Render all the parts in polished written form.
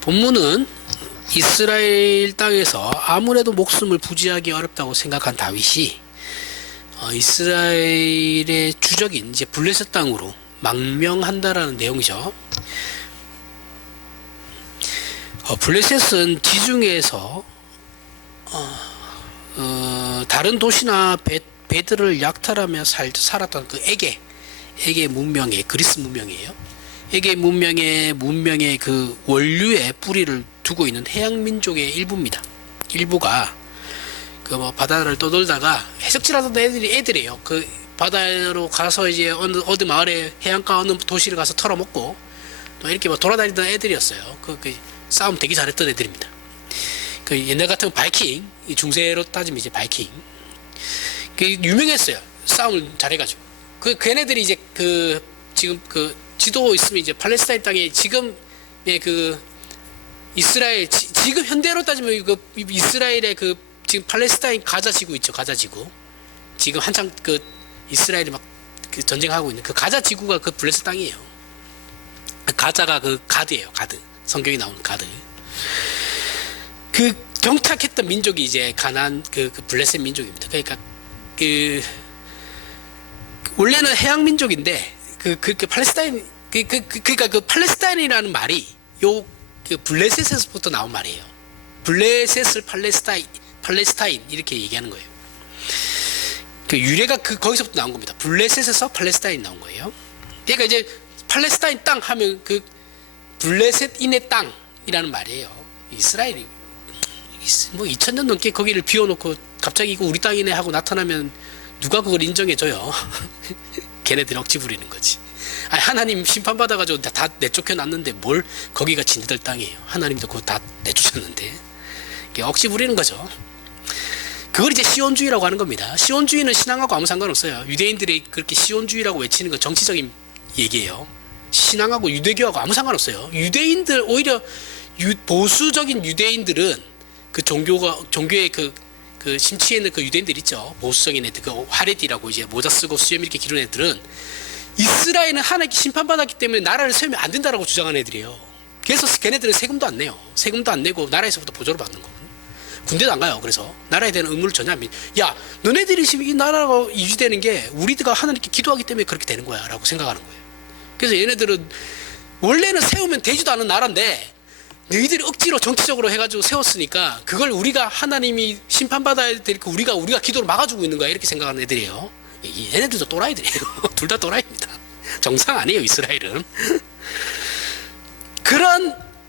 본문은 이스라엘 땅에서 아무래도 목숨을 부지하기 어렵다고 생각한 다윗이 이스라엘의 주적인 이제 블레셋 땅으로 망명한다라는 내용이죠. 블레셋은 지중해에서 다른 도시나 배들을 약탈하며 살았던 그 에게 문명의 그리스 문명이에요. 에게 문명의 그 원류의 뿌리를 두고 있는 해양 민족의 일부입니다. 일부가 그 뭐 바다를 떠돌다가 해적질하던 애들이에요. 그 바다로 가서 이제 어느 마을에 해안가 어느 도시를 가서 털어먹고 또 이렇게 뭐 돌아다니던 애들이었어요. 그 싸움 되게 잘했던 애들입니다. 그 옛날 같은 바이킹, 중세로 따지면 이제 바이킹. 그 유명했어요. 싸움을 잘해가지고. 걔네들이 이제 지금 지도 있으면 이제 팔레스타인 땅에 지금의 이스라엘, 지금 현대로 따지면 이스라엘의 지금 팔레스타인 가자 지구 있죠. 가자 지구. 지금 한창 이스라엘이 막 전쟁하고 있는 가자 지구가 블레셋 땅이에요. 가자가 가드예요. 가드. 성경에 나오는 가드. 정착했던 민족이 이제 가나안 블레셋 민족입니다. 그러니까 원래는 해양 민족인데 팔레스타인 그러니까 팔레스타인이라는 말이 블레셋에서부터 나온 말이에요. 블레셋을 팔레스타인 이렇게 얘기하는 거예요. 유래가 거기서부터 나온 겁니다. 블레셋에서 팔레스타인 나온 거예요. 그러니까 이제 팔레스타인 땅 하면 블레셋인의 땅이라는 말이에요. 이스라엘이 뭐 2000년 넘게 거기를 비워놓고 갑자기 이거 우리 땅이네 하고 나타나면 누가 그걸 인정해줘요? 걔네들이 억지 부리는 거지. 하나님 심판받아가지고 다 내쫓겨났는데 뭘 거기가 지네들 땅이에요. 하나님도 그거 다 내쫓았는데 억지 부리는 거죠. 그걸 이제 시온주의라고 하는 겁니다. 시온주의는 신앙하고 아무 상관없어요. 유대인들이 그렇게 시온주의라고 외치는 건 정치적인 얘기예요. 신앙하고 유대교하고 아무 상관없어요. 유대인들 오히려 보수적인 유대인들은 종교의 심취해 있는 유대인들 있죠. 보수적인 애들, 하레디라고 이제 모자 쓰고 수염 이렇게 기른 애들은 이스라엘은 하나님께 심판받았기 때문에 나라를 세우면 안 된다라고 주장하는 애들이에요. 그래서 걔네들은 세금도 안 내요. 세금도 안 내고 나라에서부터 보조를 받는 거고. 군대도 안 가요. 그래서 나라에 대한 의무를 전혀 안 믿. 야, 너네들이 지금 이 나라가 유지되는 게 우리가 하나님께 기도하기 때문에 그렇게 되는 거야 라고 생각하는 거예요. 그래서 얘네들은 원래는 세우면 되지도 않은 나라인데 너희들이 억지로 정치적으로 해가지고 세웠으니까 그걸 우리가 하나님이 심판받아야 되니까 우리가 기도를 막아주고 있는 거야 이렇게 생각하는 애들이에요. 얘네들도 또라이들이에요. 둘 다 또라이입니다. 정상 아니에요 이스라엘은.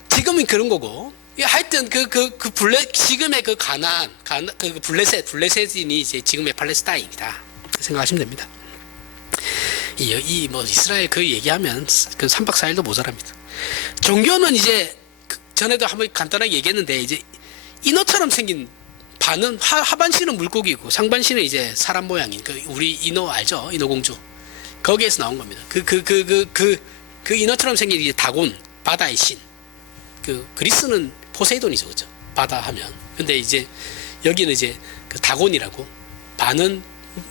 지금은 그런 거고 하여튼 지금의 가나안 블레셋인이 이제 지금의 팔레스타인이다 생각하시면 됩니다. 뭐 이스라엘 얘기하면 3박 4일도 모자랍니다. 종교는 이제 전에도 한번 간단하게 얘기했는데 이제 인어처럼 생긴 반은 하반신은 물고기고 상반신은 이제 사람 모양인 우리 인어 알죠? 인어공주 거기에서 나온 겁니다. 인어처럼 생긴 이제 다곤 바다의 신. 그리스는 포세이돈이죠, 그죠? 바다 하면. 근데 이제 여기는 이제 다곤이라고 반은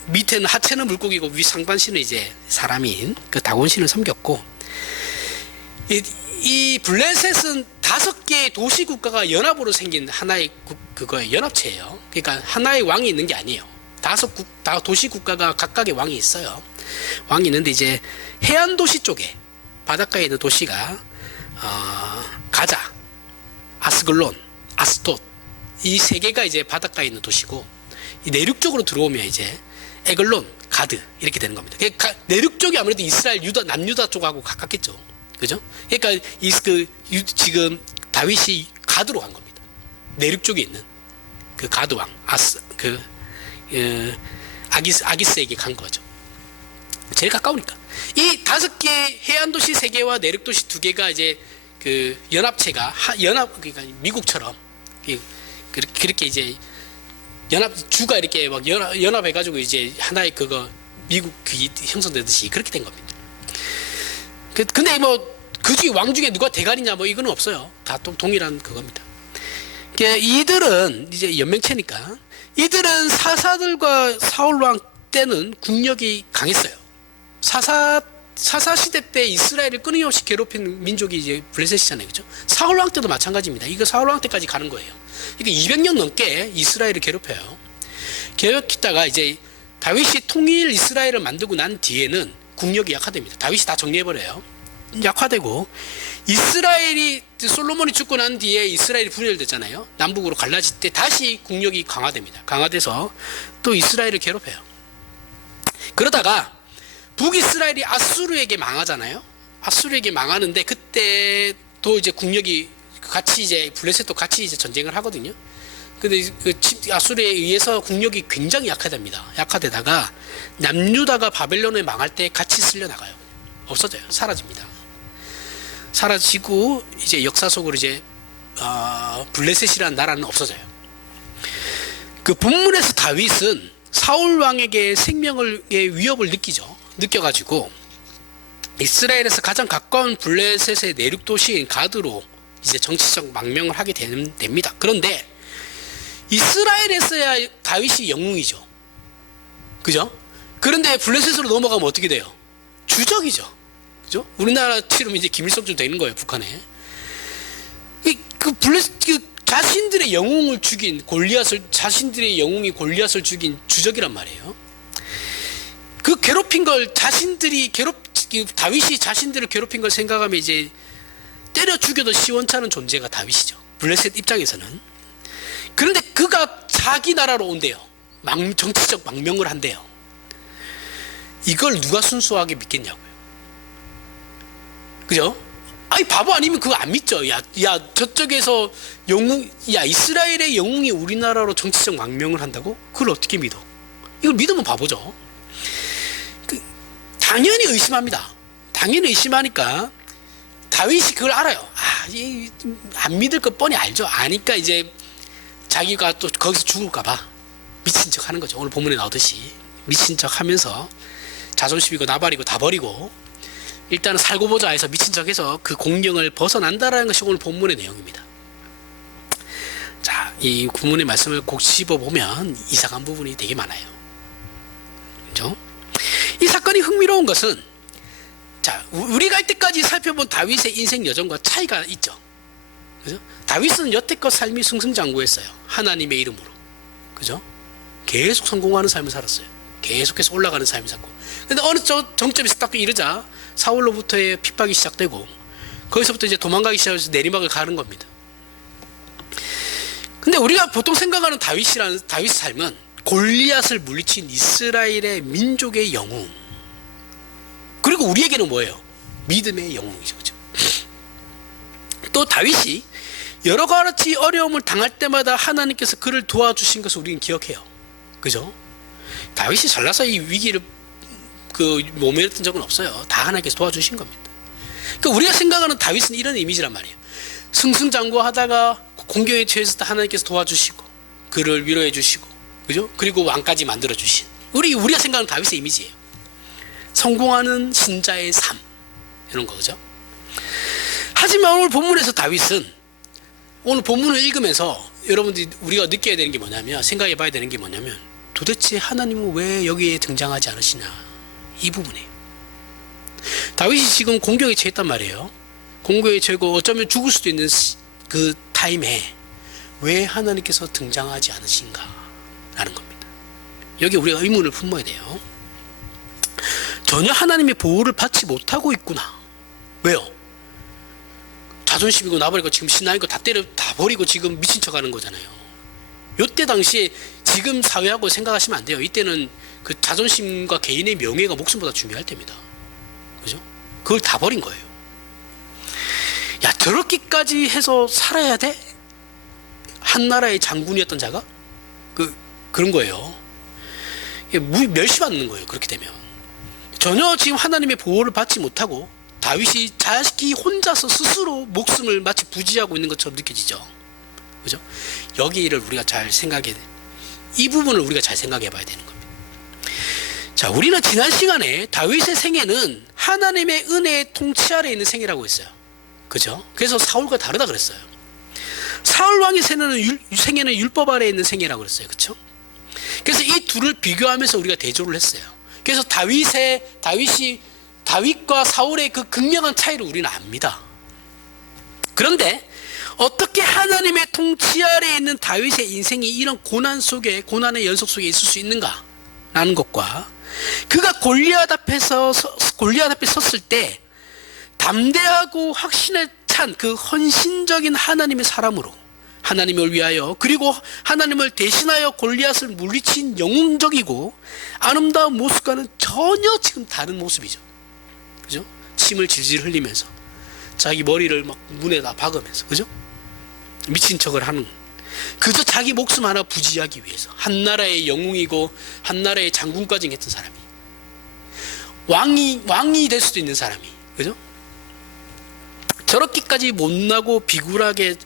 밑에는 하체는 물고기고 위 상반신은 이제 사람인 다곤신을 섬겼고 이 블레셋은 5개의 도시 국가가 연합으로 생긴 하나의 연합체예요. 그러니까 하나의 왕이 있는 게 아니에요. 5 도시 국가가 각각의 왕이 있어요. 왕이 있는데 이제 해안 도시 쪽에 바닷가에 있는 도시가 가자, 아스글론, 아스돗 이 3개가 이제 바닷가에 있는 도시고 이 내륙 쪽으로 들어오면 이제 에글론, 가드 이렇게 되는 겁니다. 내륙 쪽이 아무래도 이스라엘 남유다 쪽하고 가깝겠죠. 그죠? 그러니까 지금 다윗이 가드로 간 겁니다. 내륙 쪽에 있는 가드 왕 아기스에게 간 거죠. 제일 가까우니까. 이 5개 해안 도시 3개와 내륙 도시 2개가 이제 연합체가 그러니까 미국처럼 그렇게 이제 주가 이렇게 막 연합해가지고 이제 하나의 미국 형성되듯이 그렇게 된 겁니다. 근데 그 중에 왕 중에 누가 대가리냐 이거는 없어요. 다 동일한 그겁니다. 이들은 이제 연맹체니까 이들은 사사들과 사울 왕 때는 국력이 강했어요. 사사 시대 때 이스라엘을 끊임없이 괴롭힌 민족이 이제 블레셋이잖아요, 그죠? 사울 왕 때도 마찬가지입니다. 이거 사울 왕 때까지 가는 거예요. 이게 200년 넘게 이스라엘을 괴롭혀요. 괴롭히다가 이제 다윗이 통일 이스라엘을 만들고 난 뒤에는 국력이 약화됩니다. 다윗이 다 정리해버려요. 약화되고 이스라엘이 솔로몬이 죽고 난 뒤에 이스라엘이 분열됐잖아요. 남북으로 갈라질 때 다시 국력이 강화됩니다. 강화돼서 또 이스라엘을 괴롭혀요. 그러다가 북이스라엘이 아수르에게 망하잖아요. 아수르에게 망하는데 그때 또 이제 국력이 같이 이제 블레셋도 같이 이제 전쟁을 하거든요. 근데 그 아수르에 의해서 국력이 굉장히 약화됩니다. 약화되다가 남유다가 바벨론에 망할 때 같이 쓸려 나가요. 없어져요. 사라집니다. 사라지고 이제 역사 속으로 이제 블레셋이라는 나라는 없어져요. 그 본문에서 다윗은 사울 왕에게 생명의 위협을 느껴가지고 이스라엘에서 가장 가까운 블레셋의 내륙 도시인 가드로 이제 정치적 망명을 하게 됩니다. 그런데 이스라엘에서야 다윗이 영웅이죠. 그죠? 그런데 블레셋으로 넘어가면 어떻게 돼요? 주적이죠. 그죠? 우리나라처럼 이제 김일성쯤 되는 거예요, 북한에. 자신들의 영웅을 죽인 자신들의 영웅이 골리앗을 죽인 주적이란 말이에요. 그 괴롭힌 걸 다윗이 자신들을 괴롭힌 걸 생각하면 이제 때려 죽여도 시원찮은 존재가 다윗이죠. 블레셋 입장에서는. 그런데 그가 자기 나라로 온대요. 정치적 망명을 한대요. 이걸 누가 순수하게 믿겠냐고요. 그죠? 아니 바보 아니면 그거 안 믿죠. 야 저쪽에서 이스라엘의 영웅이 우리나라로 정치적 망명을 한다고? 그걸 어떻게 믿어? 이걸 믿으면 바보죠. 당연히 의심합니다. 당연히 의심하니까 다윗이 그걸 알아요. 안 믿을 거 뻔히 알죠. 아니까 이제 자기가 또 거기서 죽을까봐 미친 척 하는 거죠. 오늘 본문에 나오듯이 미친 척 하면서 자존심이고 나발이고 다 버리고 일단은 살고 보자 해서 미친 척 해서 그 공경을 벗어난다라는 것이 오늘 본문의 내용입니다. 자, 이 본문의 말씀을 꼭 씹어보면 이상한 부분이 되게 많아요. 그죠? 이 사건이 흥미로운 것은 자, 우리가 이때까지 살펴본 다윗의 인생 여정과 차이가 있죠. 그죠? 다윗은 여태껏 삶이 승승장구했어요. 하나님의 이름으로. 그죠? 계속 성공하는 삶을 살았어요. 계속해서 올라가는 삶을 살고. 근데 어느 정점에서 딱 이르자 사울로부터의 핍박이 시작되고 거기서부터 이제 도망가기 시작해서 내리막을 가는 겁니다. 근데 우리가 보통 생각하는 다윗의 삶은 골리앗을 물리친 이스라엘의 민족의 영웅. 그리고 우리에게는 뭐예요? 믿음의 영웅이죠. 그죠? 또 다윗이 여러 가지 어려움을 당할 때마다 하나님께서 그를 도와주신 것을 우리는 기억해요. 그죠? 다윗이 잘나서 이 위기를 모면했던 적은 없어요. 다 하나님께서 도와주신 겁니다. 그러니까 우리가 생각하는 다윗은 이런 이미지란 말이에요. 승승장구하다가 공경에 처했을 때 하나님께서 도와주시고 그를 위로해 주시고, 그죠? 그리고 왕까지 만들어 주신 우리가 생각하는 다윗의 이미지예요. 성공하는 신자의 삶 이런 거죠. 하지만 오늘 본문에서 다윗은 오늘 본문을 읽으면서 여러분들이 우리가 느껴야 되는 게 뭐냐면 생각해 봐야 되는 게 뭐냐면 도대체 하나님은 왜 여기에 등장하지 않으시나 이 부분이에요. 다윗이 지금 공경에 처했단 말이에요. 공경에 처하고 어쩌면 죽을 수도 있는 그 타임에 왜 하나님께서 등장하지 않으신가 라는 겁니다. 여기 우리가 의문을 품어야 돼요. 전혀 하나님의 보호를 받지 못하고 있구나. 왜요? 자존심이고 나버리고 지금 신앙이고 다 버리고 지금 미친 척 하는 거잖아요. 요때 당시에 지금 사회하고 생각하시면 안 돼요. 이때는 그 자존심과 개인의 명예가 목숨보다 중요할 때입니다. 그죠? 그걸 다 버린 거예요. 야, 저렇게까지 해서 살아야 돼? 한 나라의 장군이었던 자가? 그런 거예요. 멸시받는 거예요. 그렇게 되면. 전혀 지금 하나님의 보호를 받지 못하고 다윗이 자기 혼자서 스스로 목숨을 마치 부지하고 있는 것처럼 느껴지죠. 그죠? 여기를 우리가 이 부분을 우리가 잘 생각해 봐야 되는 겁니다. 자, 우리는 지난 시간에 다윗의 생애는 하나님의 은혜의 통치 아래 있는 생애라고 했어요. 그죠? 그래서 사울과 다르다 그랬어요. 사울 왕의 생애는 율법 아래 있는 생애라고 그랬어요. 그렇죠? 그래서 이 둘을 비교하면서 우리가 대조를 했어요. 그래서 다윗이 다윗과 사울의 그 극명한 차이를 우리는 압니다. 그런데 어떻게 하나님의 통치 아래에 있는 다윗의 인생이 이런 고난 속에, 고난의 연속 속에 있을 수 있는가 라는 것과, 그가 골리앗 앞에 섰을 때 담대하고 확신에 찬 그 헌신적인 하나님의 사람으로, 하나님을 위하여, 그리고 하나님을 대신하여 골리앗을 물리친 영웅적이고 아름다운 모습과는 전혀 지금 다른 모습이죠. 그죠? 침을 질질 흘리면서 자기 머리를 막 문에다 박으면서, 그죠? 미친 척을 하는, 그저 자기 목숨 하나 부지하기 위해서 한 나라의 영웅이고 한 나라의 장군까지 했던 사람이, 왕이 될 수도 있는 사람이, 그죠? 저렇게까지 못나고 비굴하게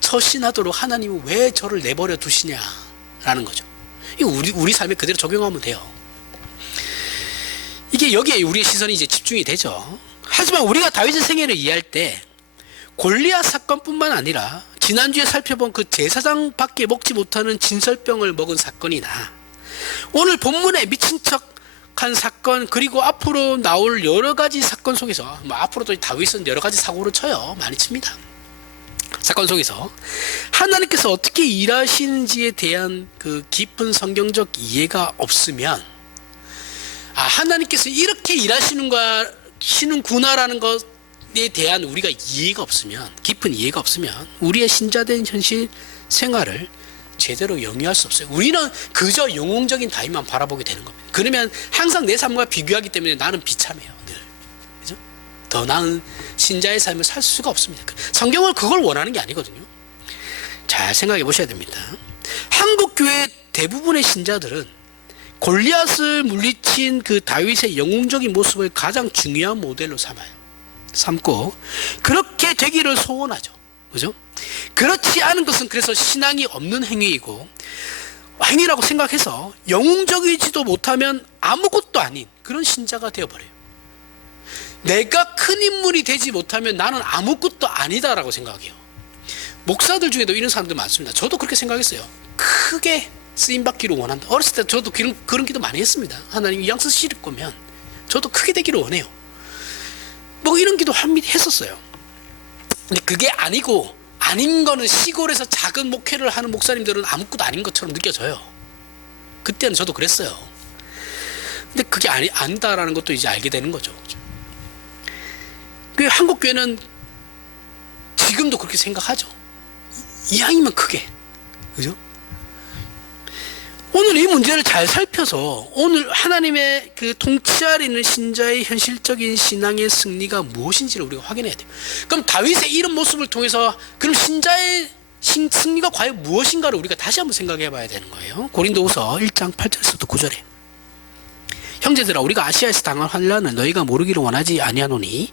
처신하도록 하나님은 왜 저를 내버려 두시냐라는 거죠. 이거 우리 삶에 그대로 적용하면 돼요. 이게 여기에 우리의 시선이 이제 집중이 되죠. 하지만 우리가 다윗의 생애를 이해할 때 골리앗 사건뿐만 아니라 지난주에 살펴본 그 제사장밖에 먹지 못하는 진설병을 먹은 사건이나 오늘 본문에 미친 척한 사건, 그리고 앞으로 나올 여러 가지 사건 속에서, 앞으로도 다윗은 여러 가지 사고를 쳐요. 많이 칩니다. 사건 속에서 하나님께서 어떻게 일하시는지에 대한 그 깊은 성경적 이해가 없으면, 하나님께서 이렇게 일하시는구나라는 것에 대한 우리가 이해가 없으면, 깊은 이해가 없으면 우리의 신자된 현실 생활을 제대로 영위할 수 없어요. 우리는 그저 영웅적인 다윗만 바라보게 되는 겁니다. 그러면 항상 내 삶과 비교하기 때문에 나는 비참해요. 늘. 그죠? 더 나은 신자의 삶을 살 수가 없습니다. 성경은 그걸 원하는 게 아니거든요. 잘 생각해 보셔야 됩니다. 한국 교회 대부분의 신자들은 골리앗을 물리친 그 다윗의 영웅적인 모습을 가장 중요한 모델로 삼고 그렇게 되기를 소원하죠. 그죠? 그렇지 않은 것은 그래서 신앙이 없는 행위이고, 행위라고 생각해서 영웅적이지도 못하면 아무것도 아닌 그런 신자가 되어버려요. 내가 큰 인물이 되지 못하면 나는 아무것도 아니다라고 생각해요. 목사들 중에도 이런 사람들 많습니다. 저도 그렇게 생각했어요. 크게 쓰임받기를 원한다. 어렸을 때 저도 그런 기도 많이 했습니다. 하나님 이 양 쓰실 거면 저도 크게 되기를 원해요. 뭐 이런 기도 했었어요. 근데 그게 아니고, 아닌 거는 시골에서 작은 목회를 하는 목사님들은 아무것도 아닌 것처럼 느껴져요. 그때는 저도 그랬어요. 근데 그게 아니다라는 것도 이제 알게 되는 거죠. 그 한국 교회는 지금도 그렇게 생각하죠. 이왕이면 크게, 그죠? 오늘 이 문제를 잘 살펴서 오늘 하나님의 그 통치 아래 있는 신자의 현실적인 신앙의 승리가 무엇인지를 우리가 확인해야 돼요. 그럼 다윗의 이런 모습을 통해서 그럼 신자의 승리가 과연 무엇인가를 우리가 다시 한번 생각해 봐야 되는 거예요. 고린도후서 1장 8절에서부터 9절에 형제들아, 우리가 아시아에서 당한 환난을 너희가 모르기를 원하지 아니하노니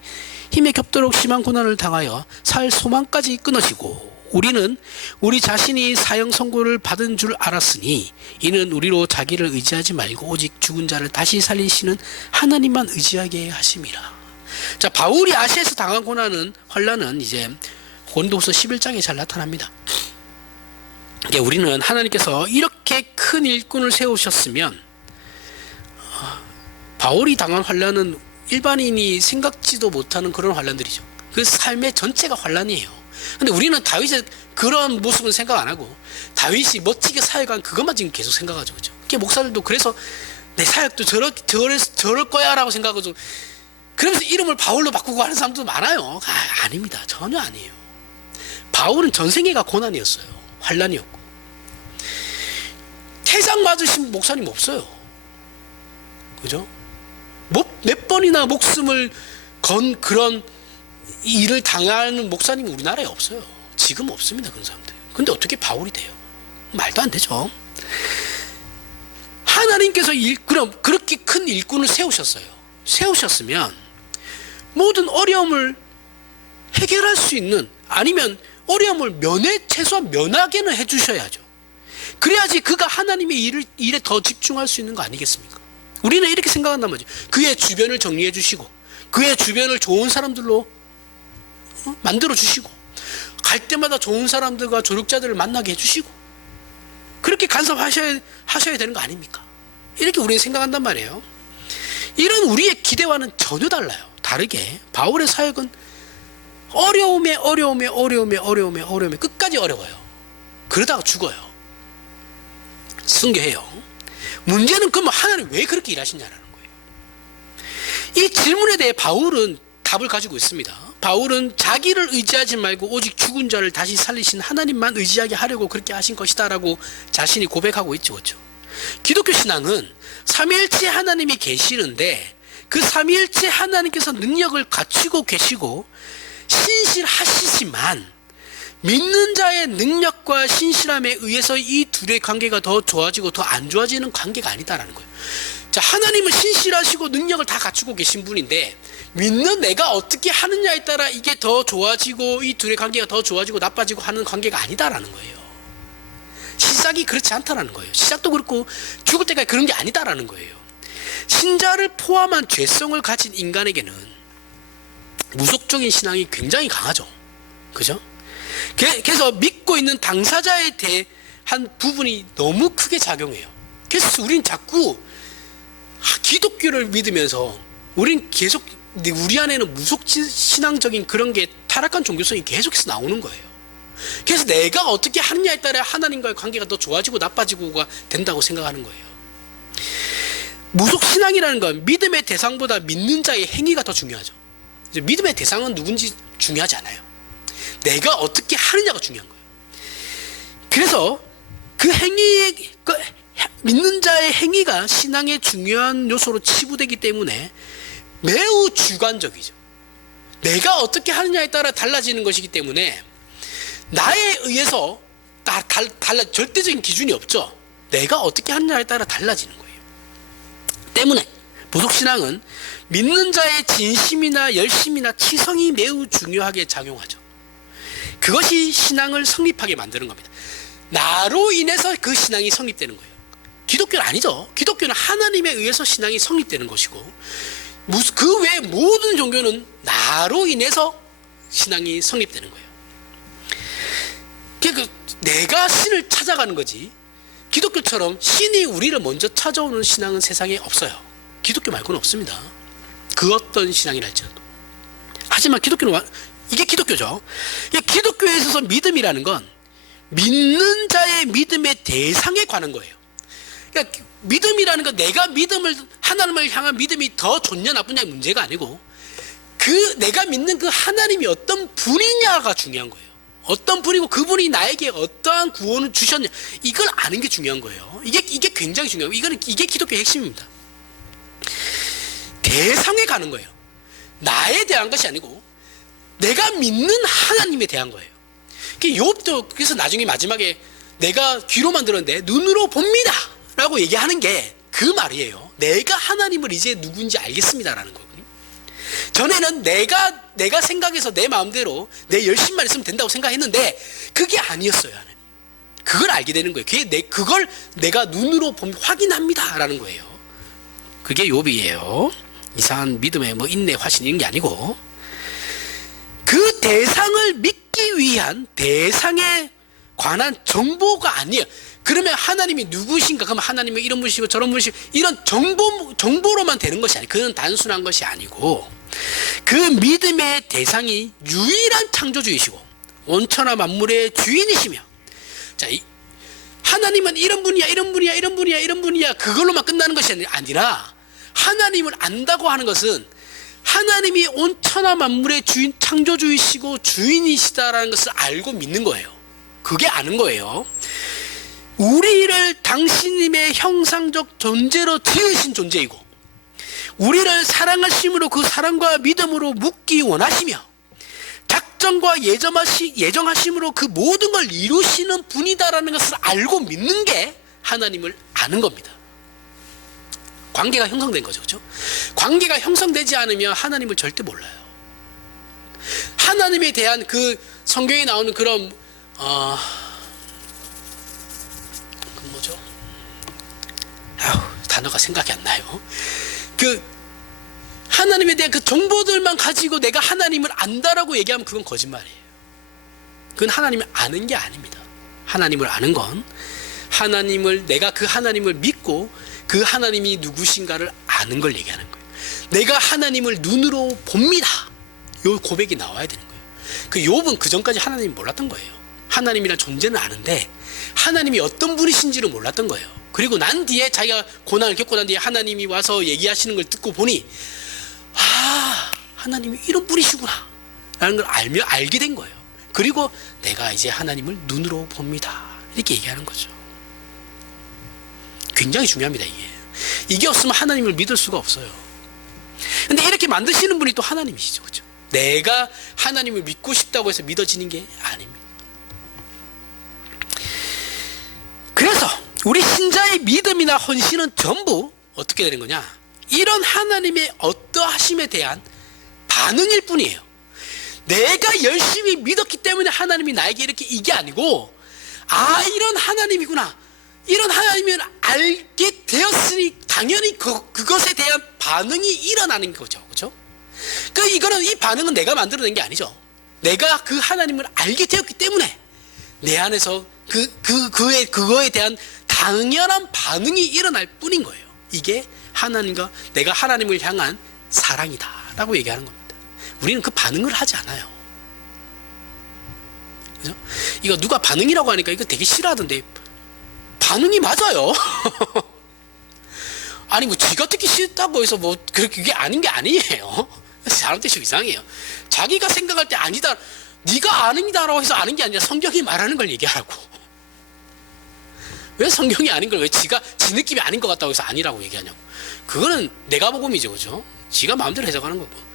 힘에 겹도록 심한 고난을 당하여 살 소망까지 끊어지고, 우리는 우리 자신이 사형 선고를 받은 줄 알았으니 이는 우리로 자기를 의지하지 말고 오직 죽은 자를 다시 살리시는 하나님만 의지하게 하심이라. 자, 바울이 아시아에서 당한 환난은 이제 고린도후서 11장에 잘 나타납니다. 우리는 하나님께서 이렇게 큰 일꾼을 세우셨으면, 바울이 당한 환난은 일반인이 생각지도 못하는 그런 환난들이죠. 그 삶의 전체가 환난이에요. 근데 우리는 다윗의 그런 모습은 생각 안 하고 다윗이 멋지게 사역한 그것만 지금 계속 생각하죠. 그죠? 목사들도 그래서 내 사역도 저럴 거야 라고 생각하고, 그러면서 이름을 바울로 바꾸고 하는 사람도 많아요. 아닙니다. 전혀 아니에요. 바울은 전생애가 고난이었어요. 환난이었고. 태장 맞으신 목사님 없어요. 그죠? 몇 번이나 목숨을 건 그런 일을 당하는 목사님이 우리나라에 없어요. 지금 없습니다. 그런 사람들. 근데 어떻게 바울이 돼요? 말도 안 되죠. 하나님께서 그럼 그렇게 큰 일꾼을 세우셨으면 모든 어려움을 해결할 수 있는, 아니면 어려움을 최소한 면하게는 해주셔야죠. 그래야지 그가 하나님의 일에 더 집중할 수 있는 거 아니겠습니까? 우리는 이렇게 생각한단 말이죠. 그의 주변을 정리해 주시고 그의 주변을 좋은 사람들로 만들어 주시고 갈 때마다 좋은 사람들과 조력자들을 만나게 해주시고 그렇게 간섭하셔야 되는 거 아닙니까? 이렇게 우리는 생각한단 말이에요. 이런 우리의 기대와는 전혀 달라요. 다르게 바울의 사역은 어려움에 끝까지 어려워요. 그러다가 죽어요. 순교해요. 문제는 그러면 하나님 왜 그렇게 일하시냐라는 거예요. 이 질문에 대해 바울은 답을 가지고 있습니다. 바울은 자기를 의지하지 말고 오직 죽은 자를 다시 살리신 하나님만 의지하게 하려고 그렇게 하신 것이다 라고 자신이 고백하고 있죠. 그렇죠? 기독교 신앙은 삼위일체 하나님이 계시는데 그 삼위일체 하나님께서 능력을 갖추고 계시고 신실하시지만 믿는 자의 능력과 신실함에 의해서 이 둘의 관계가 더 좋아지고 더 안 좋아지는 관계가 아니다라는 거예요. 자, 하나님은 신실하시고 능력을 다 갖추고 계신 분인데 믿는 내가 어떻게 하느냐에 따라 이게 더 좋아지고 이 둘의 관계가 더 좋아지고 나빠지고 하는 관계가 아니다라는 거예요. 시작이 그렇지 않다라는 거예요. 시작도 그렇고 죽을 때까지 그런 게 아니다라는 거예요. 신자를 포함한 죄성을 가진 인간에게는 무속적인 신앙이 굉장히 강하죠. 그죠? 그래서 믿고 있는 당사자에 대한 부분이 너무 크게 작용해요. 그래서 우린 자꾸 기독교를 믿으면서 우린 계속 우리 안에는 무속신앙적인 그런 게 타락한 종교성이 계속해서 나오는 거예요. 그래서 내가 어떻게 하느냐에 따라 하나님과의 관계가 더 좋아지고 나빠지고가 된다고 생각하는 거예요. 무속신앙이라는 건 믿음의 대상보다 믿는 자의 행위가 더 중요하죠. 믿음의 대상은 누군지 중요하지 않아요. 내가 어떻게 하느냐가 중요한 거예요. 그래서 그 행위, 믿는 자의 행위가 신앙의 중요한 요소로 치부되기 때문에 매우 주관적이죠. 내가 어떻게 하느냐에 따라 달라지는 것이기 때문에 나에 의해서 절대적인 기준이 없죠. 내가 어떻게 하느냐에 따라 달라지는 거예요. 때문에 무속신앙은 믿는 자의 진심이나 열심이나 치성이 매우 중요하게 작용하죠. 그것이 신앙을 성립하게 만드는 겁니다. 나로 인해서 그 신앙이 성립되는 거예요. 기독교는 아니죠. 기독교는 하나님에 의해서 신앙이 성립되는 것이고 그 외 모든 종교는 나로 인해서 신앙이 성립되는 거예요. 그러니까 내가 신을 찾아가는 거지 기독교처럼 신이 우리를 먼저 찾아오는 신앙은 세상에 없어요. 기독교 말고는 없습니다. 그 어떤 신앙이랄지라도. 하지만 기독교는 이게 기독교죠. 기독교에 있어서 믿음이라는 건 믿는 자의 믿음의 대상에 관한 거예요. 그러니까 믿음이라는 건 내가 하나님을 향한 믿음이 더 좋냐 나쁘냐의 문제가 아니고 내가 믿는 그 하나님이 어떤 분이냐가 중요한 거예요. 어떤 분이고 그분이 나에게 어떠한 구원을 주셨냐 이걸 아는 게 중요한 거예요. 이게 굉장히 중요해요. 이게 기독교의 핵심입니다. 대상에 가는 거예요. 나에 대한 것이 아니고 내가 믿는 하나님에 대한 거예요. 욥도 그래서 나중에 마지막에 내가 귀로만 들었는데 눈으로 봅니다 라고 얘기하는 게 그 말이에요. 내가 하나님을 이제 누군지 알겠습니다라는 거거든요. 전에는 내가 생각해서 내 마음대로 내 열심만 있으면 된다고 생각했는데 그게 아니었어요. 하나님. 그걸 알게 되는 거예요. 그걸 내가 눈으로 확인합니다라는 거예요. 그게 욥이에요. 이상한 믿음의 인내, 화신 이런 게 아니고 그 대상을 믿기 위한 대상에 관한 정보가 아니에요. 그러면 하나님이 누구신가? 그러면 하나님은 이런 분이시고 저런 분이시고 이런 정보로만 되는 것이 아니에요. 그건 단순한 것이 아니고 그 믿음의 대상이 유일한 창조주이시고 온천하 만물의 주인이시며 자, 하나님은 이런 분이야 이런 분이야 이런 분이야 이런 분이야 그걸로만 끝나는 것이 아니라 하나님을 안다고 하는 것은 하나님이 온천하 만물의 주인 창조주이시고 주인이시다라는 것을 알고 믿는 거예요. 그게 아는 거예요. 우리를 당신님의 형상적 존재로 지으신 존재이고 우리를 사랑하심으로 그 사랑과 믿음으로 묶기 원하시며 작정과 예정하심으로 그 모든 걸 이루시는 분이다라는 것을 알고 믿는 게 하나님을 아는 겁니다. 관계가 형성된 거죠. 그렇죠? 관계가 형성되지 않으면 하나님을 절대 몰라요. 하나님에 대한 그 성경에 나오는 그런 뭐죠? 단어가 생각이 안 나요. 그 하나님에 대한 그 정보들만 가지고 내가 하나님을 안다라고 얘기하면 그건 거짓말이에요. 그건 하나님을 아는 게 아닙니다. 하나님을 아는 건 내가 그 하나님을 믿고 그 하나님이 누구신가를 아는 걸 얘기하는 거예요. 내가 하나님을 눈으로 봅니다. 요 고백이 나와야 되는 거예요. 그 욥은 그 전까지 하나님을 몰랐던 거예요. 하나님이란 존재는 아는데 하나님이 어떤 분이신지를 몰랐던 거예요. 그리고 난 뒤에 자기가 고난을 겪고 난 뒤에 하나님이 와서 얘기하시는 걸 듣고 보니 하나님이 이런 분이시구나 라는 걸 알게 된 거예요. 그리고 내가 이제 하나님을 눈으로 봅니다 이렇게 얘기하는 거죠. 굉장히 중요합니다. 이게 없으면 하나님을 믿을 수가 없어요. 근데 이렇게 만드시는 분이 또 하나님이시죠. 그렇죠? 내가 하나님을 믿고 싶다고 해서 믿어지는 게 아닙니다. 그래서 우리 신자의 믿음이나 헌신은 전부 어떻게 되는 거냐? 이런 하나님의 어떠하심에 대한 반응일 뿐이에요. 내가 열심히 믿었기 때문에 하나님이 나에게 이게 아니고 이런 하나님이구나, 이런 하나님을 알게 되었으니 당연히 그것에 대한 반응이 일어나는 거죠. 그렇죠? 이 반응은 내가 만들어낸 게 아니죠. 내가 그 하나님을 알게 되었기 때문에 내 안에서 그거에 대한 당연한 반응이 일어날 뿐인 거예요. 이게 내가 하나님을 향한 사랑이다라고 얘기하는 겁니다. 우리는 그 반응을 하지 않아요. 그죠? 이거 누가 반응이라고 하니까 이거 되게 싫어하던데 반응이 맞아요. 아니 지가 듣기 싫다고 해서 그게 아닌 게 아니에요. 사람들이 좀 이상해요. 자기가 생각할 때 아니다, 네가 아닙니다라고 해서 아는 게 아니라 성경이 말하는 걸 얘기하라고. 왜 성경이 아닌 걸 왜 지 느낌이 아닌 것 같다고 해서 아니라고 얘기하냐고. 그거는 내가 복음이죠. 그죠? 지가 마음대로 해석하는 거고.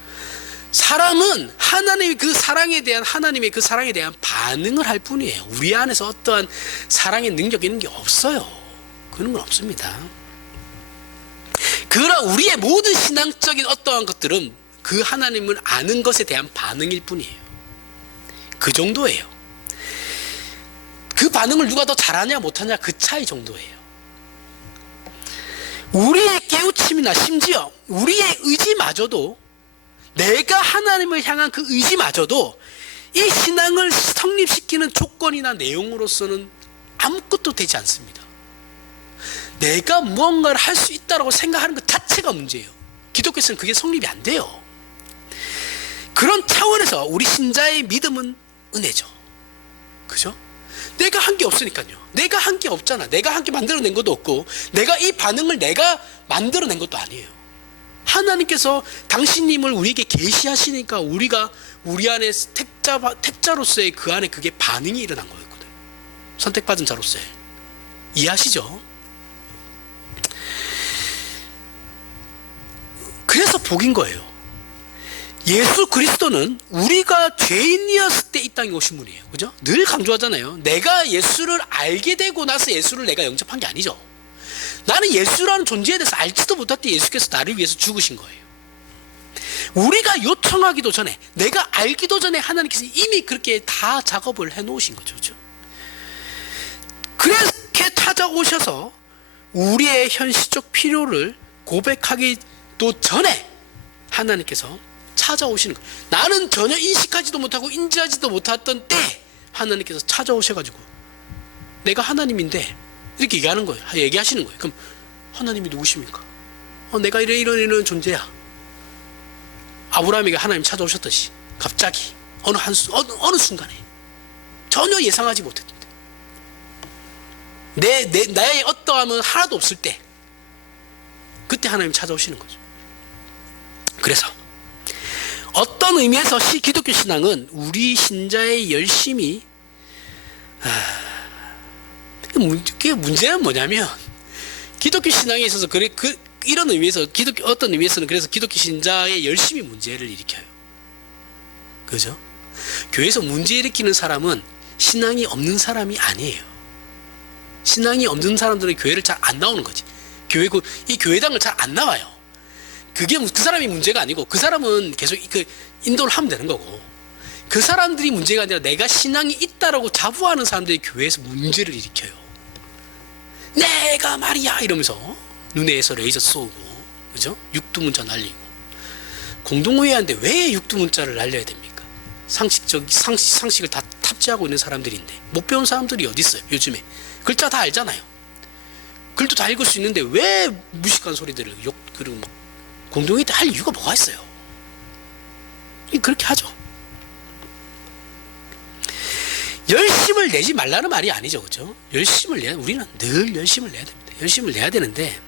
사람은 하나님의 그 사랑에 대한 반응을 할 뿐이에요. 우리 안에서 어떠한 사랑의 능력이 있는 게 없어요. 그런 건 없습니다. 그러나 우리의 모든 신앙적인 어떠한 것들은 그 하나님을 아는 것에 대한 반응일 뿐이에요. 그 정도예요. 그 반응을 누가 더 잘하냐 못하냐 그 차이 정도예요. 우리의 깨우침이나 심지어 우리의 의지마저도, 내가 하나님을 향한 그 의지마저도 이 신앙을 성립시키는 조건이나 내용으로서는 아무것도 되지 않습니다. 내가 무언가를 할 수 있다고 생각하는 것 자체가 문제예요. 기독교에서는 그게 성립이 안 돼요. 그런 차원에서 우리 신자의 믿음은 은혜죠. 그죠? 내가 한 게 없으니까요. 내가 한 게 없잖아. 내가 한 게 만들어낸 것도 없고, 내가 이 반응을 내가 만들어낸 것도 아니에요. 하나님께서 당신님을 우리에게 계시하시니까 우리가 우리 안에 택자로서의 그 안에 그게 반응이 일어난 거였거든요. 선택받은 자로서의. 이해하시죠? 그래서 복인 거예요. 예수 그리스도는 우리가 죄인이었을 때 이 땅에 오신 분이에요. 그죠? 늘 강조하잖아요. 내가 예수를 알게 되고 나서 예수를 내가 영접한 게 아니죠. 나는 예수라는 존재에 대해서 알지도 못할 때 예수께서 나를 위해서 죽으신 거예요. 우리가 요청하기도 전에, 내가 알기도 전에 하나님께서 이미 그렇게 다 작업을 해놓으신 거죠. 그죠? 그렇게 찾아오셔서 우리의 현실적 필요를 고백하기도 전에 하나님께서 찾아오시는 거예요. 나는 전혀 인식하지도 못하고 인지하지도 못했던 때 하나님께서 찾아오셔가지고 내가 하나님인데 이렇게 얘기하시는 거예요. 그럼 하나님이 누구십니까? 내가 이런 존재야. 아브라함에게 하나님 찾아오셨듯이 갑자기 어느 순간에 전혀 예상하지 못했는데 나의 어떠함은 하나도 없을 때 그때 하나님 찾아오시는 거죠. 그래서 어떤 의미에서 기독교 신앙은 우리 신자의 열심이, 그게 문제는 뭐냐면 기독교 신앙에 있어서 이런 의미에서 어떤 의미에서는 그래서 기독교 신자의 열심이 문제를 일으켜요. 그죠? 교회에서 문제 일으키는 사람은 신앙이 없는 사람이 아니에요. 신앙이 없는 사람들은 교회를 잘 안 나오는 거지. 이 교회당을 잘 안 나와요. 그게 그 사람이 문제가 아니고 그 사람은 계속 인도를 하면 되는 거고, 그 사람들이 문제가 아니라 내가 신앙이 있다라고 자부하는 사람들이 교회에서 문제를 일으켜요. 내가 말이야 이러면서 눈에서 레이저 쏘고, 그죠? 육두문자 날리고. 공동회의하는데 왜 육두문자를 날려야 됩니까? 상식을 다 탑재하고 있는 사람들인데 못 배운 사람들이 어디 있어요? 요즘에 글자 다 알잖아요. 글도 다 읽을 수 있는데 왜 무식한 소리들을 그리고 막 공동회의 때 할 이유가 뭐가 있어요? 그렇게 하죠. 열심을 내지 말라는 말이 아니죠, 그죠? 우리는 늘 열심을 내야 됩니다. 열심을 내야 되는데,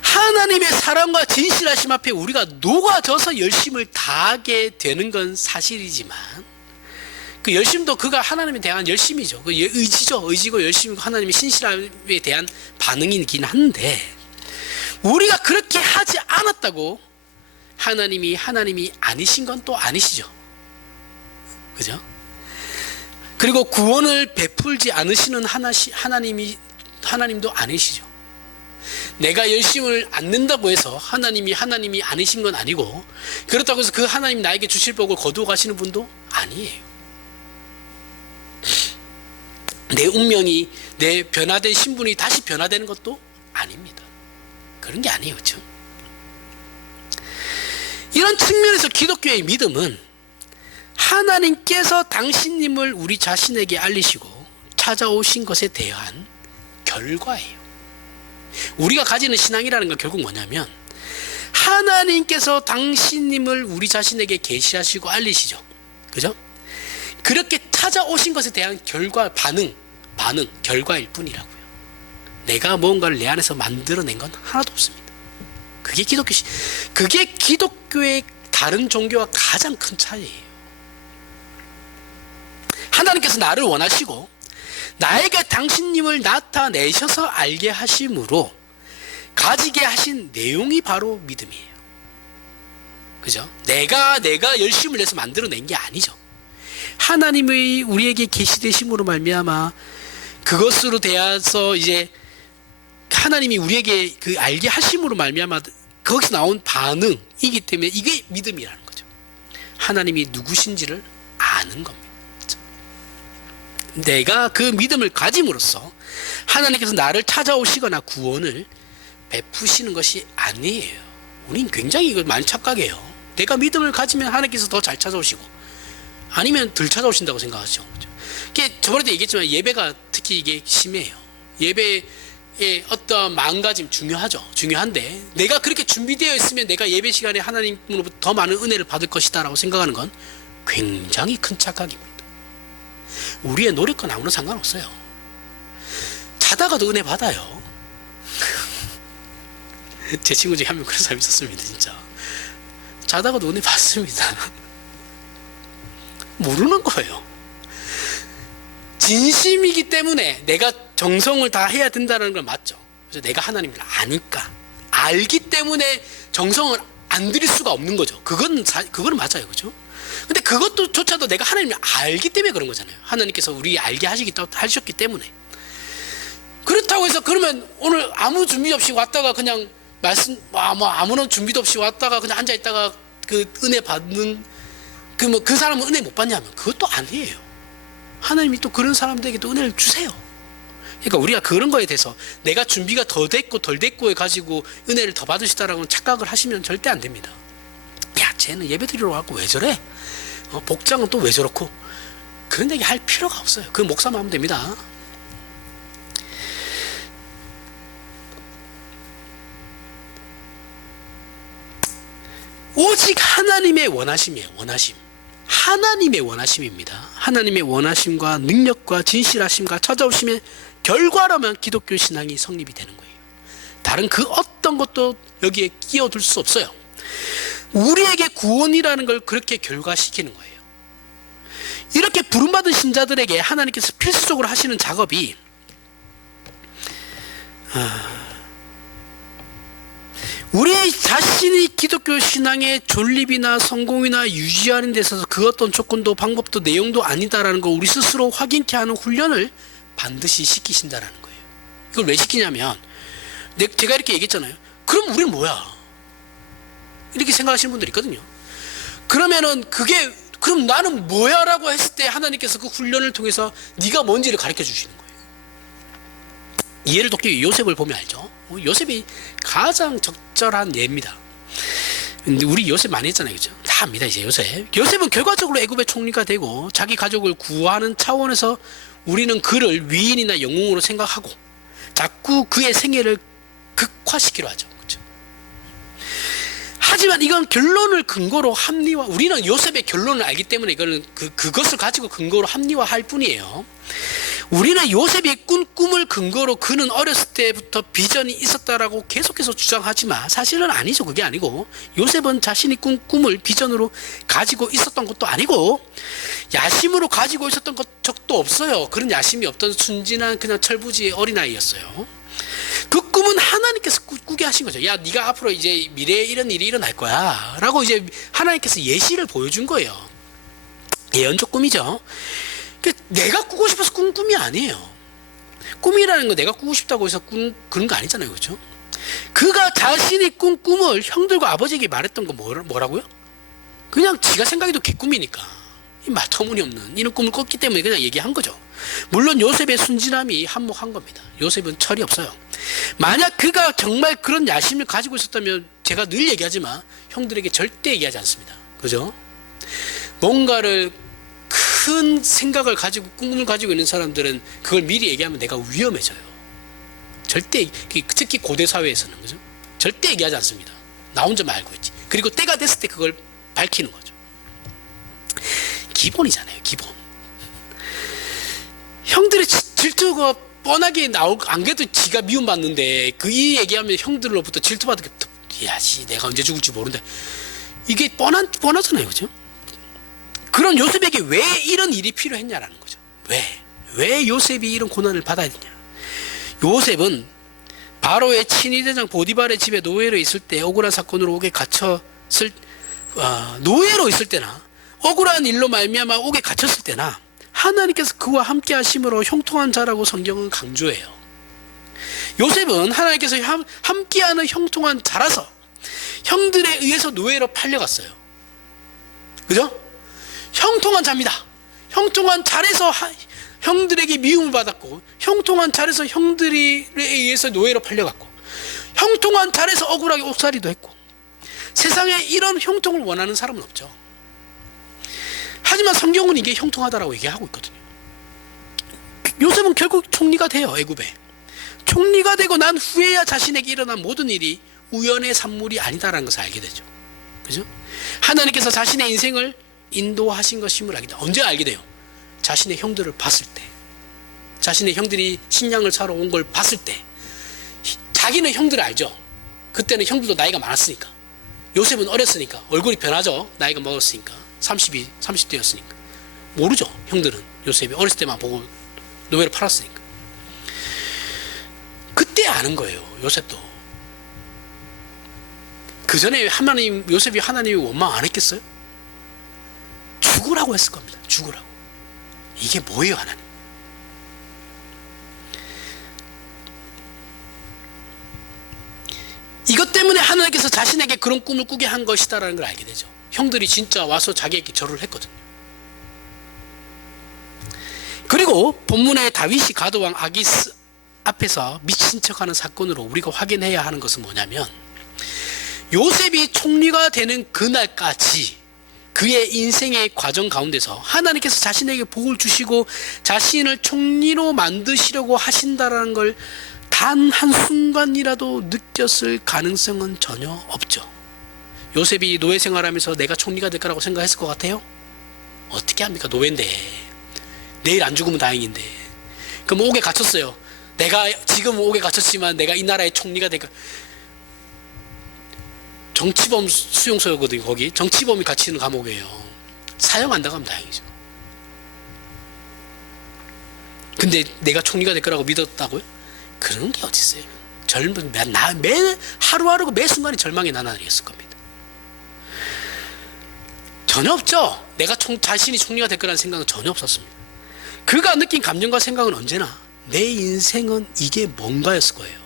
하나님의 사랑과 진실하심 앞에 우리가 녹아져서 열심을 다하게 되는 건 사실이지만, 그 열심도 그가 하나님에 대한 열심이죠. 그 의지고 열심이고 하나님의 신실함에 대한 반응이긴 한데, 우리가 그렇게 하지 않았다고 하나님이 아니신 건 또 아니시죠. 그죠? 그리고 구원을 베풀지 않으시는 하나님도 아니시죠. 내가 열심을 안 낸다고 해서 하나님이 아니신 건 아니고, 그렇다고 해서 그 하나님 나에게 주실 복을 거두어 가시는 분도 아니에요. 내 운명이, 내 변화된 신분이 다시 변화되는 것도 아닙니다. 그런 게 아니에요. 그렇죠? 이런 측면에서 기독교의 믿음은 하나님께서 당신님을 우리 자신에게 알리시고 찾아오신 것에 대한 결과예요. 우리가 가지는 신앙이라는 건 결국 뭐냐면, 하나님께서 당신님을 우리 자신에게 계시하시고 알리시죠. 그죠? 그렇게 찾아오신 것에 대한 결과일 뿐이라고요. 내가 무언가를 내 안에서 만들어낸 건 하나도 없습니다. 그게 기독교의 다른 종교와 가장 큰 차이예요. 하나님께서 나를 원하시고 나에게 당신님을 나타내셔서 알게 하심으로 가지게 하신 내용이 바로 믿음이에요. 그죠? 내가 열심을 내서 만들어낸 게 아니죠. 하나님의 우리에게 계시되심으로 말미암아 그것으로 대해서 이제 하나님이 우리에게 그 알게 하심으로 말미암아 거기서 나온 반응이기 때문에 이게 믿음이라는 거죠. 하나님이 누구신지를 아는 겁니다. 내가 그 믿음을 가짐으로써 하나님께서 나를 찾아오시거나 구원을 베푸시는 것이 아니에요. 우린 굉장히 이걸 많이 착각해요. 내가 믿음을 가지면 하나님께서 더 잘 찾아오시고 아니면 덜 찾아오신다고 생각하죠. 저번에도 얘기했지만 예배가 특히 이게 심해요. 예배의 어떤 마음가짐 중요한데 내가 그렇게 준비되어 있으면 내가 예배 시간에 하나님으로부터 더 많은 은혜를 받을 것이다 라고 생각하는 건 굉장히 큰 착각입니다. 우리의 노력과 아무런 상관없어요. 자다가도 은혜 받아요. 제 친구 중에 한 명 그런 사람이 있었습니다. 진짜 자다가도 은혜 받습니다. 모르는 거예요. 진심이기 때문에 내가 정성을 다 해야 된다는 건 맞죠. 그래서 내가 하나님을 아니까, 알기 때문에 정성을 안 들일 수가 없는 거죠. 그거는 맞아요. 그죠? 근데 그것조차도 내가 하나님을 알기 때문에 그런 거잖아요. 하나님께서 우리 알게 하셨기 때문에. 그렇다고 해서 그러면 오늘 아무 준비 없이 왔다가 그냥 아무런 준비도 없이 왔다가 그냥 앉아있다가 그 은혜 받는 그 사람은 은혜 못 받냐면 그것도 아니에요. 하나님이 또 그런 사람들에게 또 은혜를 주세요. 그러니까 우리가 그런 거에 대해서 내가 준비가 더 됐고 덜 됐고 해가지고 은혜를 더 받으시다라고 착각을 하시면 절대 안 됩니다. 야, 쟤는 예배 드리러 와갖고 왜 저래? 복장은 또 왜 저렇고? 그런 얘기 할 필요가 없어요. 그 목사만 하면 됩니다. 오직 하나님의 원하심이에요. 하나님의 원하심입니다. 하나님의 원하심과 능력과 진실하심과 찾아오심의 결과라면 기독교 신앙이 성립이 되는 거예요. 다른 그 어떤 것도 여기에 끼어들 수 없어요. 우리에게 구원이라는 걸 그렇게 결과시키는 거예요. 이렇게 부름받은 신자들에게 하나님께서 필수적으로 하시는 작업이 우리 자신이 기독교 신앙의 존립이나 성공이나 유지하는 데 있어서 그 어떤 조건도 방법도 내용도 아니다라는 걸 우리 스스로 확인케 하는 훈련을 반드시 시키신다라는 거예요. 이걸 왜 시키냐면 제가 이렇게 얘기했잖아요. 그럼 우리는 뭐야? 이렇게 생각하시는 분들이 있거든요. 그러면은 그럼 나는 뭐야? 라고 했을 때 하나님께서 그 훈련을 통해서 네가 뭔지를 가르쳐 주시는 거예요. 이해를 돕기 위해 요셉을 보면 알죠. 요셉이 가장 적절한 예입니다. 근데 우리 요셉 많이 했잖아요. 그죠? 다 압니다. 이제 요셉은 결과적으로 애굽의 총리가 되고 자기 가족을 구하는 차원에서 우리는 그를 위인이나 영웅으로 생각하고 자꾸 그의 생애를 극화시키려 하죠. 그죠? 하지만 이건 결론을 근거로 합리화, 우리는 요셉의 결론을 알기 때문에 이거는 그것을 가지고 근거로 합리화할 뿐이에요. 우리는 요셉이 꾼 꿈을 근거로 그는 어렸을 때부터 비전이 있었다라고 계속해서 주장하지만 사실은 아니죠. 그게 아니고 요셉은 자신이 꾼 꿈을 비전으로 가지고 있었던 것도 아니고 야심으로 가지고 있었던 적도 없어요. 그런 야심이 없던 순진한 그냥 철부지의 어린아이였어요. 그 꿈은 하나님께서 꾸게 하신 거죠. 야, 네가 앞으로 이제 미래에 이런 일이 일어날 거야 라고 이제 하나님께서 예시를 보여준 거예요. 예언적 꿈이죠. 내가 꾸고 싶어서 꾼 꿈이 아니에요. 꿈이라는 거 내가 꾸고 싶다고 해서 그런 거 아니잖아요. 그렇죠? 그가 자신이 꾼 꿈을 형들과 아버지에게 말했던 거 뭐라고요? 그냥 지가 생각해도 개꿈이니까 말 터무니없는 이런 꿈을 꿨기 때문에 그냥 얘기한 거죠. 물론 요셉의 순진함이 한몫한 겁니다. 요셉은 철이 없어요. 만약 그가 정말 그런 야심을 가지고 있었다면 제가 늘 얘기하지만 형들에게 절대 얘기하지 않습니다. 그죠? 뭔가를 큰 생각을 가지고 꿈을 가지고 있는 사람들은 그걸 미리 얘기하면 내가 위험해져요. 절대, 특히 고대 사회에서는 그죠? 절대 얘기하지 않습니다. 나 혼자만 알고 있지. 그리고 때가 됐을 때 그걸 밝히는 거죠. 기본이잖아요. 기본. 형들의 질투가 뻔하게 안 그래도 지가 미움받는데 이 얘기하면 형들로부터 질투받게 야지 내가 언제 죽을지 모른다. 이게 뻔하잖아요. 그죠? 그런 요셉에게 왜 이런 일이 필요했냐라는 거죠. 왜 요셉이 이런 고난을 받아야 되냐. 요셉은 바로의 친위대장 보디발의 집에 노예로 있을 때 억울한 사건으로 옥에 갇혔을 노예로 있을 때나 억울한 일로 말미암아 옥에 갇혔을 때나 하나님께서 그와 함께 하심으로 형통한 자라고 성경은 강조해요. 요셉은 하나님께서 함께하는 형통한 자라서 형들에 의해서 노예로 팔려갔어요. 그죠? 형통한 자입니다. 형통한 자에서 형들에게 미움을 받았고 형통한 자에서 형들에 의해서 노예로 팔려갔고 형통한 자에서 억울하게 옥살이도 했고 세상에 이런 형통을 원하는 사람은 없죠. 하지만 성경은 이게 형통하다라고 얘기하고 있거든요. 요셉은 결국 총리가 돼요. 애굽에. 총리가 되고 난 후에야 자신에게 일어난 모든 일이 우연의 산물이 아니다라는 것을 알게 되죠. 그죠? 하나님께서 자신의 인생을 인도하신 것임을 알게 돼요. 언제 알게 돼요? 자신의 형들을 봤을 때. 자신의 형들이 식량을 사러 온 걸 봤을 때. 자기는 형들을 알죠. 그때는 형들도 나이가 많았으니까. 요셉은 어렸으니까 얼굴이 변하죠. 나이가 먹었으니까. 30대였으니까. 모르죠. 형들은 요셉이 어렸을 때만 보고 노예로 팔았으니까. 그때 아는 거예요. 요셉도. 그 전에 요셉이 하나님이 원망 안 했겠어요? 죽으라고 했을 겁니다. 죽으라고. 이게 뭐예요, 하나님? 이것 때문에 하나님께서 자신에게 그런 꿈을 꾸게 한 것이다라는 걸 알게 되죠. 형들이 진짜 와서 자기에게 절을 했거든요. 그리고 본문의 다윗이 가드왕 아기스 앞에서 미친 척하는 사건으로 우리가 확인해야 하는 것은 뭐냐면 요셉이 총리가 되는 그날까지 그의 인생의 과정 가운데서 하나님께서 자신에게 복을 주시고 자신을 총리로 만드시려고 하신다라는 걸 단 한순간이라도 느꼈을 가능성은 전혀 없죠. 요셉이 노예 생활하면서 내가 총리가 될 거라고 생각했을 것 같아요? 어떻게 합니까? 노예인데 내일 안 죽으면 다행인데. 그럼 옥에 갇혔어요. 내가 지금 옥에 갇혔지만 내가 이 나라의 총리가 될까? 정치범 수용소거든요. 거기 정치범이 갇히는 감옥이에요. 사형 안 당하면 다행이죠. 근데 내가 총리가 될 거라고 믿었다고요? 그런 게 어디 있어요? 매 하루하루 매 순간이 절망의 나날이었을 겁니다. 전혀 없죠. 내가 자신이 총리가 될 거라는 생각은 전혀 없었습니다. 그가 느낀 감정과 생각은 언제나 내 인생은 이게 뭔가였을 거예요.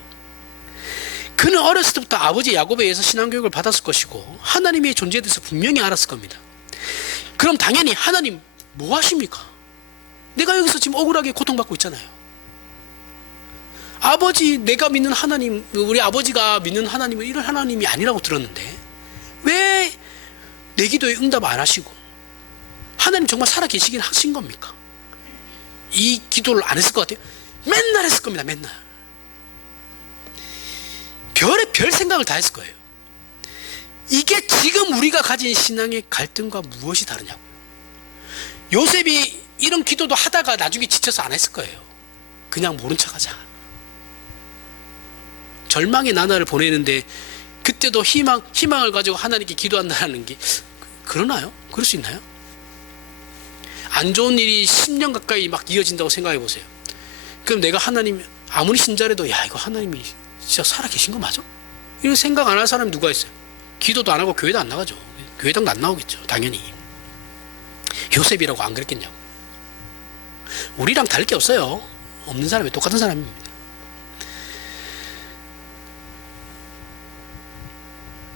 그는 어렸을 때부터 아버지 야곱에 의해서 신앙교육을 받았을 것이고 하나님의 존재에 대해서 분명히 알았을 겁니다. 그럼 당연히 하나님 뭐 하십니까? 내가 여기서 지금 억울하게 고통받고 있잖아요. 내가 믿는 하나님, 우리 아버지가 믿는 하나님은 이런 하나님이 아니라고 들었는데 왜 내 기도에 응답 안 하시고 하나님 정말 살아 계시긴 하신 겁니까? 이 기도를 안 했을 것 같아요. 맨날 했을 겁니다. 맨날. 별의 별 생각을 다 했을 거예요. 이게 지금 우리가 가진 신앙의 갈등과 무엇이 다르냐고요. 요셉이 이런 기도도 하다가 나중에 지쳐서 안 했을 거예요. 그냥 모른 척하자. 절망의 나날을 보내는데 그때도 희망을 가지고 하나님께 기도한다는 게 그러나요? 그럴 수 있나요? 안 좋은 일이 10년 가까이 막 이어진다고 생각해 보세요. 그럼 내가 하나님 아무리 신자라도 야 이거 하나님이 진짜 살아계신 거 맞아? 이런 생각 안 할 사람이 누가 있어요? 기도도 안 하고 교회도 안 나가죠. 교회당도 안 나오겠죠. 당연히. 요셉이라고 안 그랬겠냐고. 우리랑 다를 게 없어요. 없는 사람이 똑같은 사람입니다.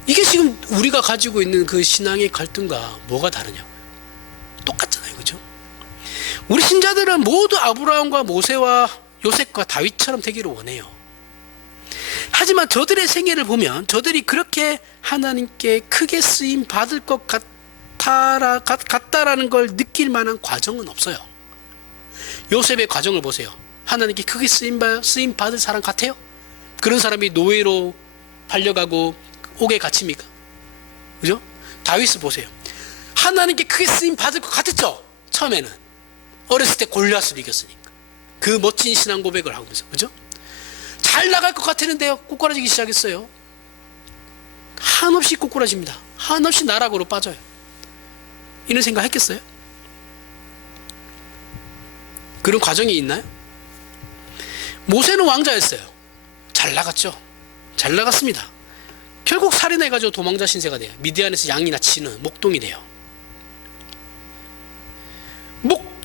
이게 지금 우리가 가지고 있는 그 신앙의 갈등과 뭐가 다르냐고요. 똑같잖아요. 그죠? 우리 신자들은 모두 아브라함과 모세와 요셉과 다윗처럼 되기를 원해요. 하지만 저들의 생애를 보면 저들이 그렇게 하나님께 크게 쓰임 받을 것 같다라는 걸 느낄 만한 과정은 없어요. 요셉의 과정을 보세요. 하나님께 크게 쓰임 받을 사람 같아요? 그런 사람이 노예로 팔려가고 옥에 갇힙니까? 그죠? 다윗을 보세요. 하나님께 크게 쓰임 받을 것 같았죠? 처음에는. 어렸을 때 골리앗을 이겼으니까. 그 멋진 신앙 고백을 하면서. 그죠? 잘 나갈 것 같았는데요. 꼬꾸라지기 시작했어요. 한없이 꼬꾸라집니다. 한없이 나락으로 빠져요. 이런 생각 했겠어요? 그런 과정이 있나요? 모세는 왕자였어요. 잘 나갔죠. 잘 나갔습니다. 결국 살인해가지고 도망자 신세가 돼요. 미디안에서 양이나 치는 목동이 돼요.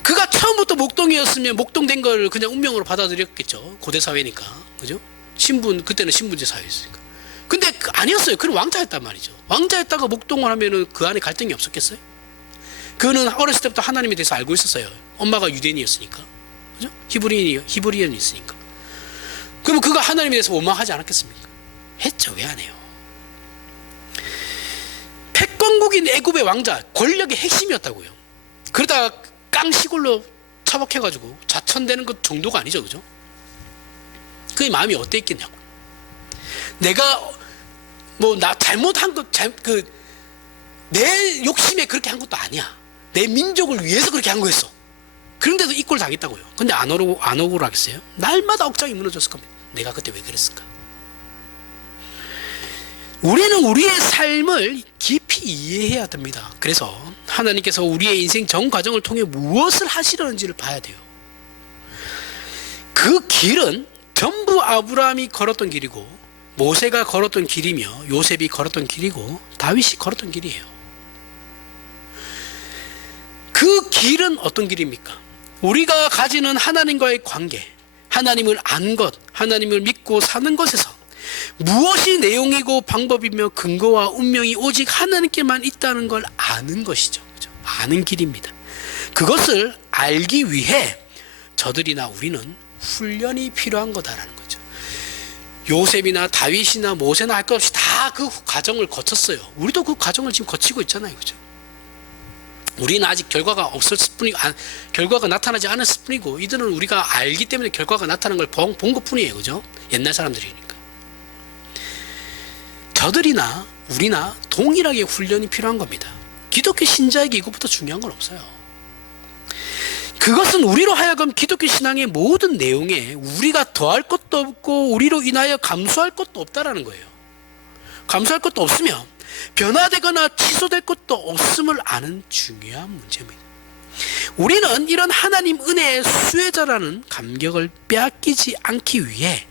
그가 처음부터 목동이었으면 목동된 걸 그냥 운명으로 받아들였겠죠. 고대 사회니까. 그죠? 그때는 신분제 사회였으니까. 근데 아니었어요. 그는 왕자였단 말이죠. 왕자였다가 목동을 하면은 그 안에 갈등이 없었겠어요? 그는 어렸을 때부터 하나님에 대해서 알고 있었어요. 엄마가 유대인이었으니까. 그죠? 히브리인이 있으니까. 그러면 그가 하나님에 대해서 원망하지 않았겠습니까? 했죠. 왜 안 해요? 패권국인 애굽의 왕자, 권력의 핵심이었다고요. 그러다가 깡시골로 처박혀가지고 자천되는 것 정도가 아니죠. 그죠? 그의 마음이 어땠겠냐고. 내가 나 잘못한 것, 내 욕심에 그렇게 한 것도 아니야. 내 민족을 위해서 그렇게 한 거였어. 그런데도 이 꼴 당했다고요. 근데 안 억울하겠어요? 날마다 억장이 무너졌을 겁니다. 내가 그때 왜 그랬을까? 우리는 우리의 삶을 깊이 이해해야 됩니다. 그래서 하나님께서 우리의 인생 전 과정을 통해 무엇을 하시려는지를 봐야 돼요. 그 길은 전부 아브라함이 걸었던 길이고 모세가 걸었던 길이며 요셉이 걸었던 길이고 다윗이 걸었던 길이에요. 그 길은 어떤 길입니까? 우리가 가지는 하나님과의 관계, 하나님을 안 것, 하나님을 믿고 사는 것에서 무엇이 내용이고 방법이며 근거와 운명이 오직 하나님께만 있다는 걸 아는 것이죠. 그죠? 아는 길입니다. 그것을 알기 위해 저들이나 우리는 훈련이 필요한 거다라는 거죠. 요셉이나 다윗이나 모세나 할 것 없이 다 그 과정을 거쳤어요. 우리도 그 과정을 지금 거치고 있잖아요. 그죠? 우리는 아직 결과가 없었을 뿐이고 결과가 나타나지 않았을 뿐이고 이들은 우리가 알기 때문에 결과가 나타난 걸 본 것뿐이에요. 그죠? 옛날 사람들이니까. 저들이나 우리나 동일하게 훈련이 필요한 겁니다. 기독교 신자에게 이것부터 중요한 건 없어요. 그것은 우리로 하여금 기독교 신앙의 모든 내용에 우리가 더할 것도 없고 우리로 인하여 감수할 것도 없다라는 거예요. 감수할 것도 없으며 변화되거나 취소될 것도 없음을 아는 중요한 문제입니다. 우리는 이런 하나님 은혜의 수혜자라는 감격을 빼앗기지 않기 위해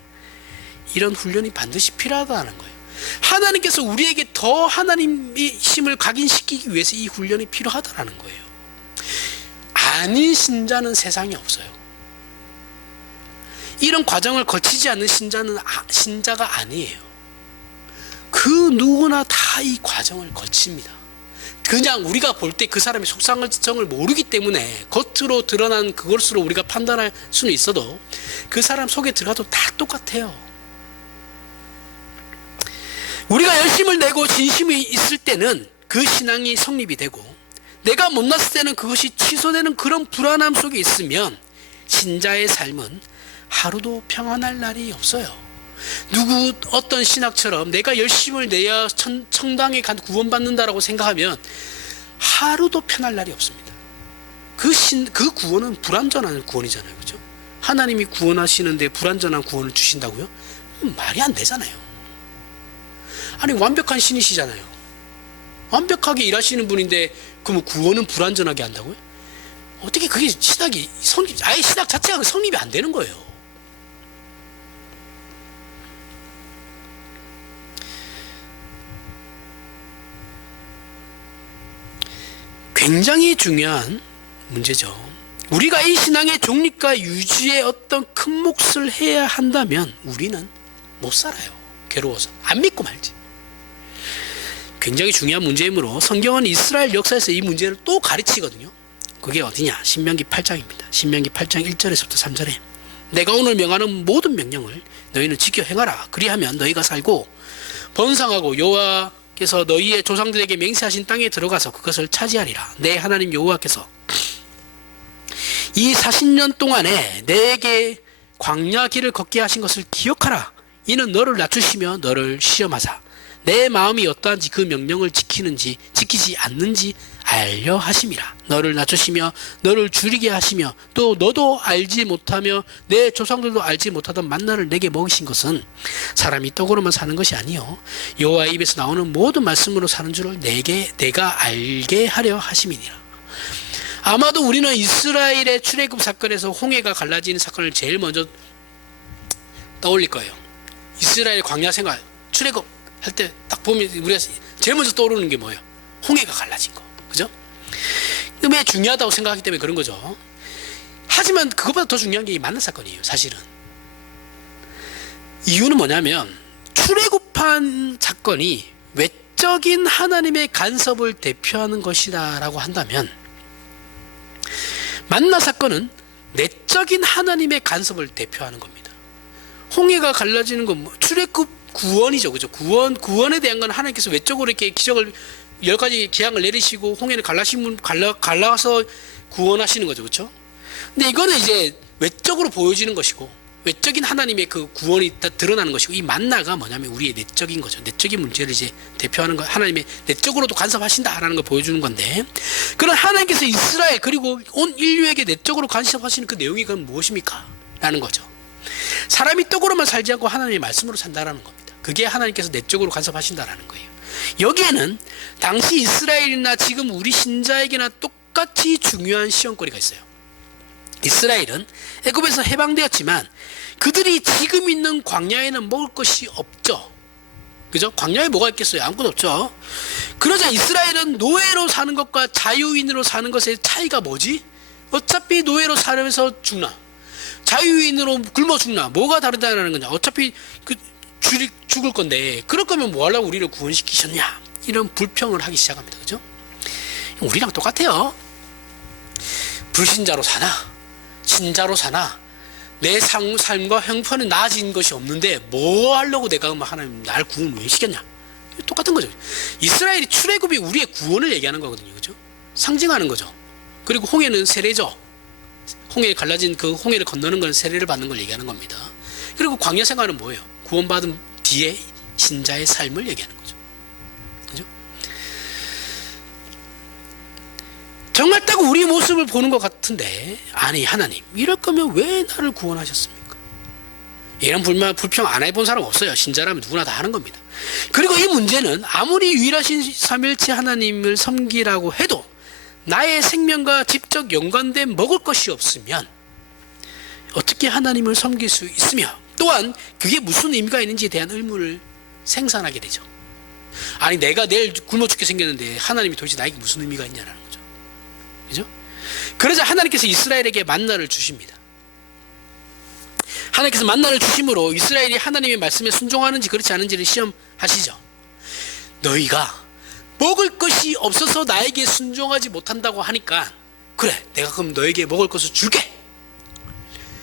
이런 훈련이 반드시 필요하다는 거예요. 하나님께서 우리에게 더 하나님의 힘을 각인시키기 위해서 이 훈련이 필요하다는 거예요. 아닌 신자는 세상에 없어요. 이런 과정을 거치지 않는 신자는 신자가 아니에요. 그 누구나 다 이 과정을 거칩니다. 그냥 우리가 볼 때 그 사람의 속상정을 모르기 때문에 겉으로 드러난 그것으로 우리가 판단할 수는 있어도 그 사람 속에 들어가도 다 똑같아요. 우리가 열심을 내고 진심이 있을 때는 그 신앙이 성립이 되고 내가 못났을 때는 그것이 취소되는 그런 불안함 속에 있으면 신자의 삶은 하루도 평안할 날이 없어요. 누구 어떤 신학처럼 내가 열심을 내야 청당에 구원받는다라고 생각하면 하루도 편할 날이 없습니다. 그 구원은 불완전한 구원이잖아요. 그죠? 하나님이 구원하시는데 불완전한 구원을 주신다고요? 말이 안 되잖아요. 아니, 완벽한 신이시잖아요. 완벽하게 일하시는 분인데 그럼 구원은 불완전하게 한다고요? 어떻게 그게 아예 신학 자체가 성립이 안 되는 거예요. 굉장히 중요한 문제죠. 우리가 이 신앙의 존립과 유지에 어떤 큰 몫을 해야 한다면 우리는 못 살아요. 괴로워서. 안 믿고 말지. 굉장히 중요한 문제이므로 성경은 이스라엘 역사에서 이 문제를 또 가르치거든요. 그게 어디냐? 신명기 8장입니다. 신명기 8장 1절에서부터 3절에 내가 오늘 명하는 모든 명령을 너희는 지켜 행하라. 그리하면 너희가 살고 번성하고 여호와께서 너희의 조상들에게 맹세하신 땅에 들어가서 그것을 차지하리라. 내 하나님 여호와께서 이 40년 동안에 내게 광야 길을 걷게 하신 것을 기억하라. 이는 너를 낮추시며 너를 시험하사 내 마음이 어떠한지 그 명령을 지키지 않는지 알려 하심이라. 너를 낮추시며 너를 줄이게 하시며 또 너도 알지 못하며 내 조상들도 알지 못하던 만나를 내게 먹이신 것은 사람이 떡으로만 사는 것이 아니요 여호와의 입에서 나오는 모든 말씀으로 사는 줄을 내가 알게 하려 하심이니라. 아마도 우리는 이스라엘의 출애굽 사건에서 홍해가 갈라지는 사건을 제일 먼저 떠올릴 거예요. 이스라엘 광야 생활 출애굽 할 때 딱 보면 우리가 제일 먼저 떠오르는 게 뭐예요? 홍해가 갈라진 거. 그죠? 왜 중요하다고 생각하기 때문에 그런 거죠. 하지만 그것보다 더 중요한 게 이 만나 사건이에요. 사실은. 이유는 뭐냐면 출애굽한 사건이 외적인 하나님의 간섭을 대표하는 것이다 라고 한다면 만나 사건은 내적인 하나님의 간섭을 대표하는 겁니다. 홍해가 갈라지는 건 출애굽 구원이죠. 그죠? 구원에 대한 건 하나님께서 외적으로 이렇게 기적을 10가지 기항을 내리시고 홍해를 갈라서 구원하시는 거죠. 그렇죠? 근데 이거는 이제 외적으로 보여지는 것이고 외적인 하나님의 그 구원이 다 드러나는 것이고 이 만나가 뭐냐면 우리의 내적인 거죠. 내적인 문제를 이제 대표하는 거, 하나님의 내적으로도 간섭하신다라는 걸 보여주는 건데, 그런 하나님께서 이스라엘 그리고 온 인류에게 내적으로 간섭하시는 그 내용이 그럼 무엇입니까? 라는 거죠. 사람이 떡으로만 살지 않고 하나님의 말씀으로 산다라는 겁니다. 그게 하나님께서 내적으로 간섭하신다라는 거예요. 여기에는 당시 이스라엘이나 지금 우리 신자에게나 똑같이 중요한 시험거리가 있어요. 이스라엘은 애굽에서 해방되었지만 그들이 지금 있는 광야에는 먹을 것이 없죠. 그죠? 광야에 뭐가 있겠어요? 아무것도 없죠. 그러자 이스라엘은 노예로 사는 것과 자유인으로 사는 것의 차이가 뭐지? 어차피 노예로 살면서 죽나 자유인으로 굶어 죽나 뭐가 다르다는 거냐. 어차피 죽을 건데 그럴 거면 뭐 하려고 우리를 구원시키셨냐, 이런 불평을 하기 시작합니다. 그죠? 우리랑 똑같아요. 불신자로 사나 신자로 사나 내 삶과 형편은 나아진 것이 없는데 뭐 하려고 내가 하나님 날 구원 왜 시켰냐. 똑같은 거죠. 이스라엘이 출애굽이 우리의 구원을 얘기하는 거거든요. 그죠? 상징하는 거죠. 그리고 홍해는 세례죠. 홍해에 갈라진 그 홍해를 건너는 건 세례를 받는 걸 얘기하는 겁니다. 그리고 광야 생활은 뭐예요? 구원받은 뒤에 신자의 삶을 얘기하는 거죠. 그죠? 정말 딱 우리 모습을 보는 것 같은데, 아니 하나님 이럴 거면 왜 나를 구원하셨습니까? 이런 불평 안 해본 사람 없어요. 신자라면 누구나 다 하는 겁니다. 그리고 이 문제는 아무리 유일하신 삼일체 하나님을 섬기라고 해도 나의 생명과 직접 연관된 먹을 것이 없으면 어떻게 하나님을 섬길 수 있으며, 또한 그게 무슨 의미가 있는지에 대한 의문을 생산하게 되죠. 아니 내가 내일 굶어 죽게 생겼는데 하나님이 도대체 나에게 무슨 의미가 있냐라는 거죠. 그죠? 그러자 하나님께서 이스라엘에게 만나를 주십니다. 하나님께서 만나를 주심으로 이스라엘이 하나님의 말씀에 순종하는지 그렇지 않은지를 시험하시죠. 너희가 먹을 것이 없어서 나에게 순종하지 못한다고 하니까 그래 내가 그럼 너에게 먹을 것을 줄게.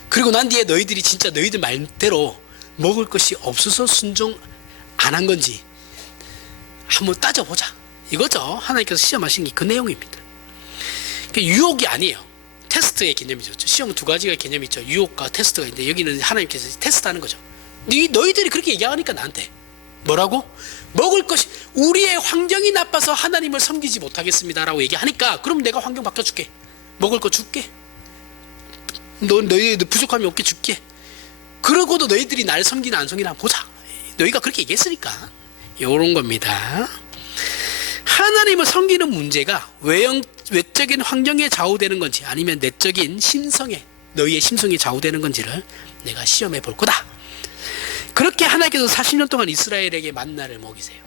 그리고 난 뒤에 너희들이 진짜 너희들 말대로 먹을 것이 없어서 순종 안 한 건지 한번 따져보자. 이거죠. 하나님께서 시험하신 게 그 내용입니다. 유혹이 아니에요. 테스트의 개념이죠. 시험 두 가지가 개념이 있죠. 유혹과 테스트가 있는데 여기는 하나님께서 테스트하는 거죠. 너희들이 그렇게 얘기하니까 나한테 뭐라고? 먹을 것이 우리의 환경이 나빠서 하나님을 섬기지 못하겠습니다라고 얘기하니까 그럼 내가 환경 바꿔줄게. 먹을 거 줄게. 너희들 부족함이 없게 줄게. 그러고도 너희들이 나를 섬기나 안 섬기나 보자. 너희가 그렇게 얘기했으니까 이런 겁니다. 하나님을 섬기는 문제가 외적인 환경에 좌우되는 건지 아니면 내적인 심성에 너희의 심성에 좌우되는 건지를 내가 시험해 볼 거다. 그렇게 하나님께서 40년 동안 이스라엘에게 만나를 먹이세요.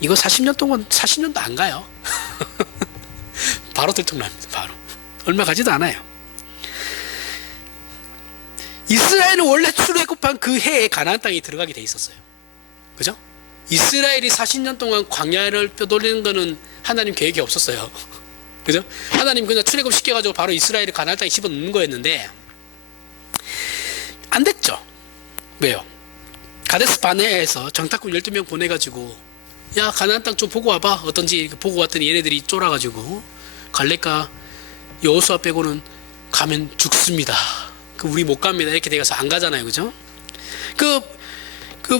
이거 40년 동안 40년도 안 가요. 바로 들통납니다. 바로 얼마 가지도 않아요. 이스라엘은 원래 출애굽한 그 해에 가나안 땅에 들어가게 돼 있었어요. 그죠? 이스라엘이 40년 동안 광야를 뼈돌리는 거는 하나님 계획이 없었어요. 그죠? 하나님 그냥 출애굽 시켜가지고 바로 이스라엘을 가나안 땅에 집어넣는 거였는데 안 됐죠. 왜요? 가데스 바네아에서 정탐꾼 12명 보내가지고 야 가나안 땅 좀 보고 와봐. 어떤지 보고 왔더니 얘네들이 쫄아가지고 갈렙과 여호수아 빼고는 가면 죽습니다. 우리 못 갑니다. 이렇게 돼서 안 가잖아요. 그죠? 그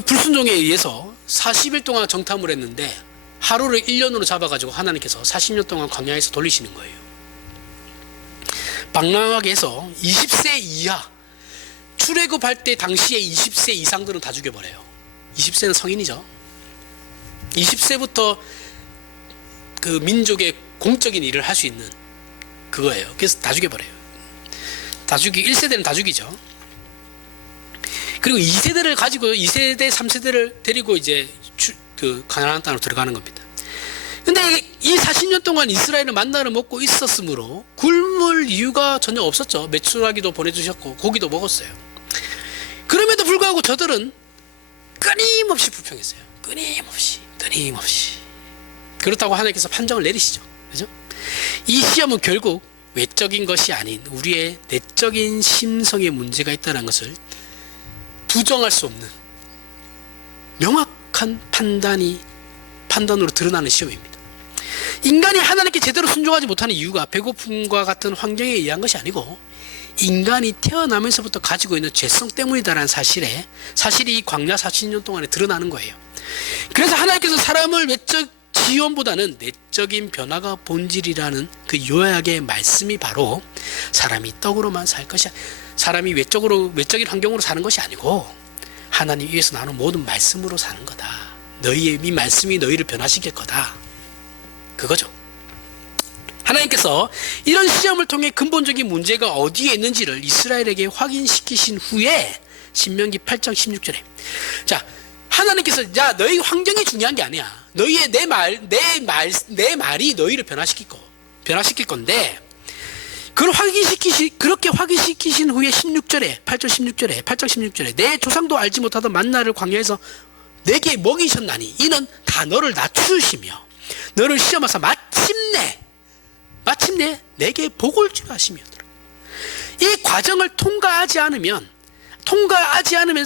불순종에 의해서 40일 동안 정탐을 했는데 하루를 1년으로 잡아가지고 하나님께서 40년 동안 광야에서 돌리시는 거예요. 방랑하게 해서 20세 이하 출애굽할 때 당시에 20세 이상들은 다 죽여버려요. 20세는 성인이죠. 20세부터 그 민족의 공적인 일을 할 수 있는 그거예요. 그래서 다 죽여버려요. 1세대는 다 죽이죠. 그리고 2세대를 가지고 2세대, 3세대를 데리고 이제 그 가나안 땅으로 들어가는 겁니다. 근데 이 40년 동안 이스라엘은 만나를 먹고 있었으므로 굶을 이유가 전혀 없었죠. 메추라기도 보내주셨고 고기도 먹었어요. 그럼에도 불구하고 저들은 끊임없이 불평했어요. 끊임없이. 그렇다고 하나님께서 판정을 내리시죠. 그죠? 이 시험은 결국 외적인 것이 아닌 우리의 내적인 심성에 문제가 있다는 것을 부정할 수 없는 명확한 판단으로 드러나는 시험입니다. 인간이 하나님께 제대로 순종하지 못하는 이유가 배고픔과 같은 환경에 의한 것이 아니고 인간이 태어나면서부터 가지고 있는 죄성 때문이다라는 사실이 이 광야 40년 동안에 드러나는 거예요. 그래서 하나님께서 사람을 외적 지원보다는 내적인 변화가 본질이라는 그 요약의 말씀이 바로 사람이 떡으로만 살 것이 사람이 외적인 환경으로 사는 것이 아니고 하나님 위에서 나오는 모든 말씀으로 사는 거다. 이 말씀이 너희를 변화시킬 거다. 그거죠. 하나님께서 이런 시험을 통해 근본적인 문제가 어디에 있는지를 이스라엘에게 확인시키신 후에 신명기 8장 16절에 자 하나님께서 야 너희 환경이 중요한 게 아니야. 너희의 내 말이 너희를 변화시킬 건데 그렇게 확인시키신 후에 8장 16절에 내 조상도 알지 못하던 만나를 광야에서 내게 먹이셨나니 이는 다 너를 낮추시며 너를 시험하사 마침내 내게 복을 주려 하심이었더라. 이 과정을 통과하지 않으면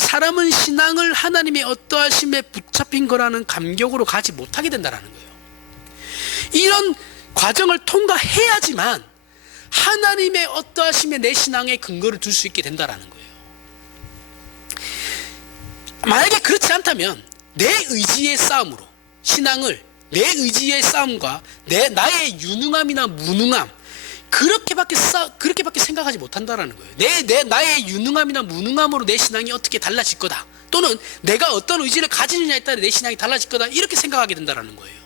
사람은 신앙을 하나님의 어떠하심에 붙잡힌 거라는 감격으로 가지 못하게 된다는 거예요. 이런 과정을 통과해야지만 하나님의 어떠하심에 내 신앙의 근거를 둘 수 있게 된다는 거예요. 만약에 그렇지 않다면 내 의지의 싸움으로 신앙을 내 의지의 싸움과 나의 유능함이나 무능함 그렇게밖에 생각하지 못한다라는 거예요. 나의 유능함이나 무능함으로 내 신앙이 어떻게 달라질 거다. 또는 내가 어떤 의지를 가지느냐에 따라 내 신앙이 달라질 거다. 이렇게 생각하게 된다라는 거예요.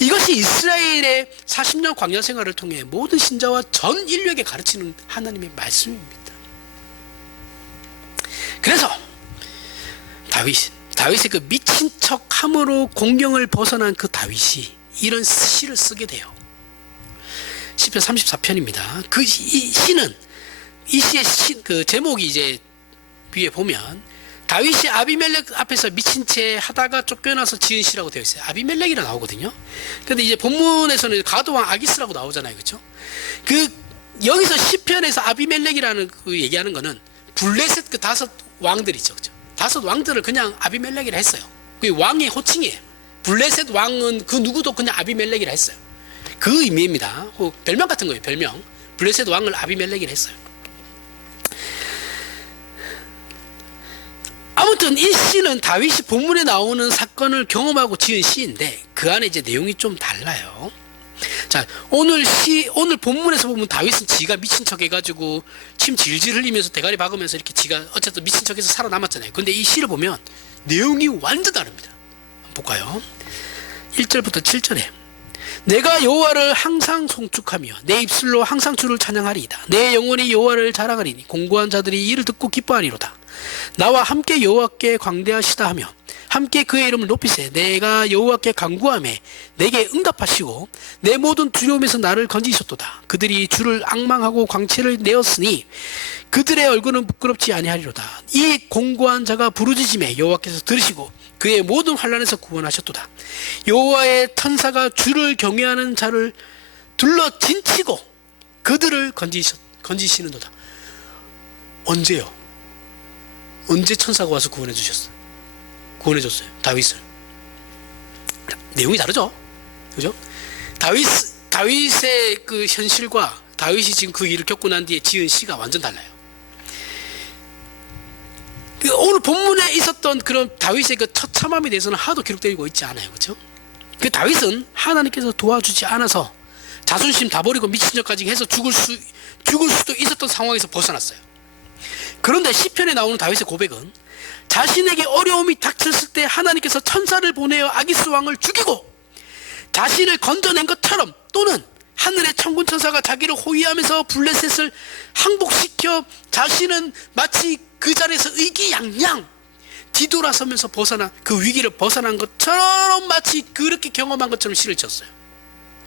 이것이 이스라엘의 40년 광야 생활을 통해 모든 신자와 전 인류에게 가르치는 하나님의 말씀입니다. 그래서 다윗의 그 미친 척함으로 공경을 벗어난 그 다윗이 이런 시를 쓰게 돼요. 시편 34편입니다. 이 시의 그 제목이 이제 위에 보면 다윗이 아비멜렉 앞에서 미친 채 하다가 쫓겨나서 지은 시라고 되어 있어요. 아비멜렉이라 나오거든요. 근데 이제 본문에서는 가드왕 아기스라고 나오잖아요. 그렇죠? 여기서 시편에서 아비멜렉이라는 그 얘기하는 거는 블레셋 그 5 왕들 있죠. 그렇죠? 5 왕들을 그냥 아비멜렉이라 했어요. 그 왕의 호칭이에요. 블레셋 왕은 그 누구도 그냥 아비멜렉이라 했어요. 그 의미입니다. 별명 같은 거예요. 별명. 블레셋 왕을 아비멜렉이라 했어요. 어쨌든 이 시는 다윗이 본문에 나오는 사건을 경험하고 지은 시인데 그 안에 이제 내용이 좀 달라요. 자, 오늘 본문에서 보면 다윗은 지가 미친 척 해가지고 침 질질 흘리면서 대가리 박으면서 이렇게 지가 어쨌든 미친 척해서 살아남았잖아요. 근데 이 시를 보면 내용이 완전 다릅니다. 한번 볼까요? 1절부터 7절에 내가 여호와를 항상 송축하며 내 입술로 항상 주를 찬양하리이다. 내 영혼이 여호와를 자랑하리니 공고한 자들이 이를 듣고 기뻐하리로다. 나와 함께 여호와께 광대하시다 하며 함께 그의 이름을 높이세. 내가 여호와께 간구하매 내게 응답하시고 내 모든 두려움에서 나를 건지셨도다. 그들이 주를 앙망하고 광채를 내었으니 그들의 얼굴은 부끄럽지 아니하리로다. 이 공고한 자가 부르짖음에 여호와께서 들으시고 그의 모든 환난에서 구원하셨도다. 여호와의 천사가 주를 경외하는 자를 둘러 진치고 그들을 건지시는도다. 언제요? 언제 천사가 와서 구원해줬어요? 다윗을. 내용이 다르죠? 그죠? 다윗의 그 현실과 다윗이 지금 그 일을 겪고 난 뒤에 지은 시가 완전 달라요. 오늘 본문에 있었던 그런 다윗의 그 처참함에 대해서는 하나도 기록되고 있지 않아요. 그렇죠? 그 다윗은 하나님께서 도와주지 않아서 자존심 다 버리고 미친 척까지 해서 죽을 수도 있었던 상황에서 벗어났어요. 그런데 시편에 나오는 다윗의 고백은 자신에게 어려움이 닥쳤을 때 하나님께서 천사를 보내어 아기스 왕을 죽이고 자신을 건져낸 것처럼 또는 하늘의 천군 천사가 자기를 호위하면서 블레셋을 항복시켜 자신은 마치 그 자리에서 의기양양 뒤돌아서면서 그 위기를 벗어난 것처럼 마치 그렇게 경험한 것처럼 시를 쳤어요.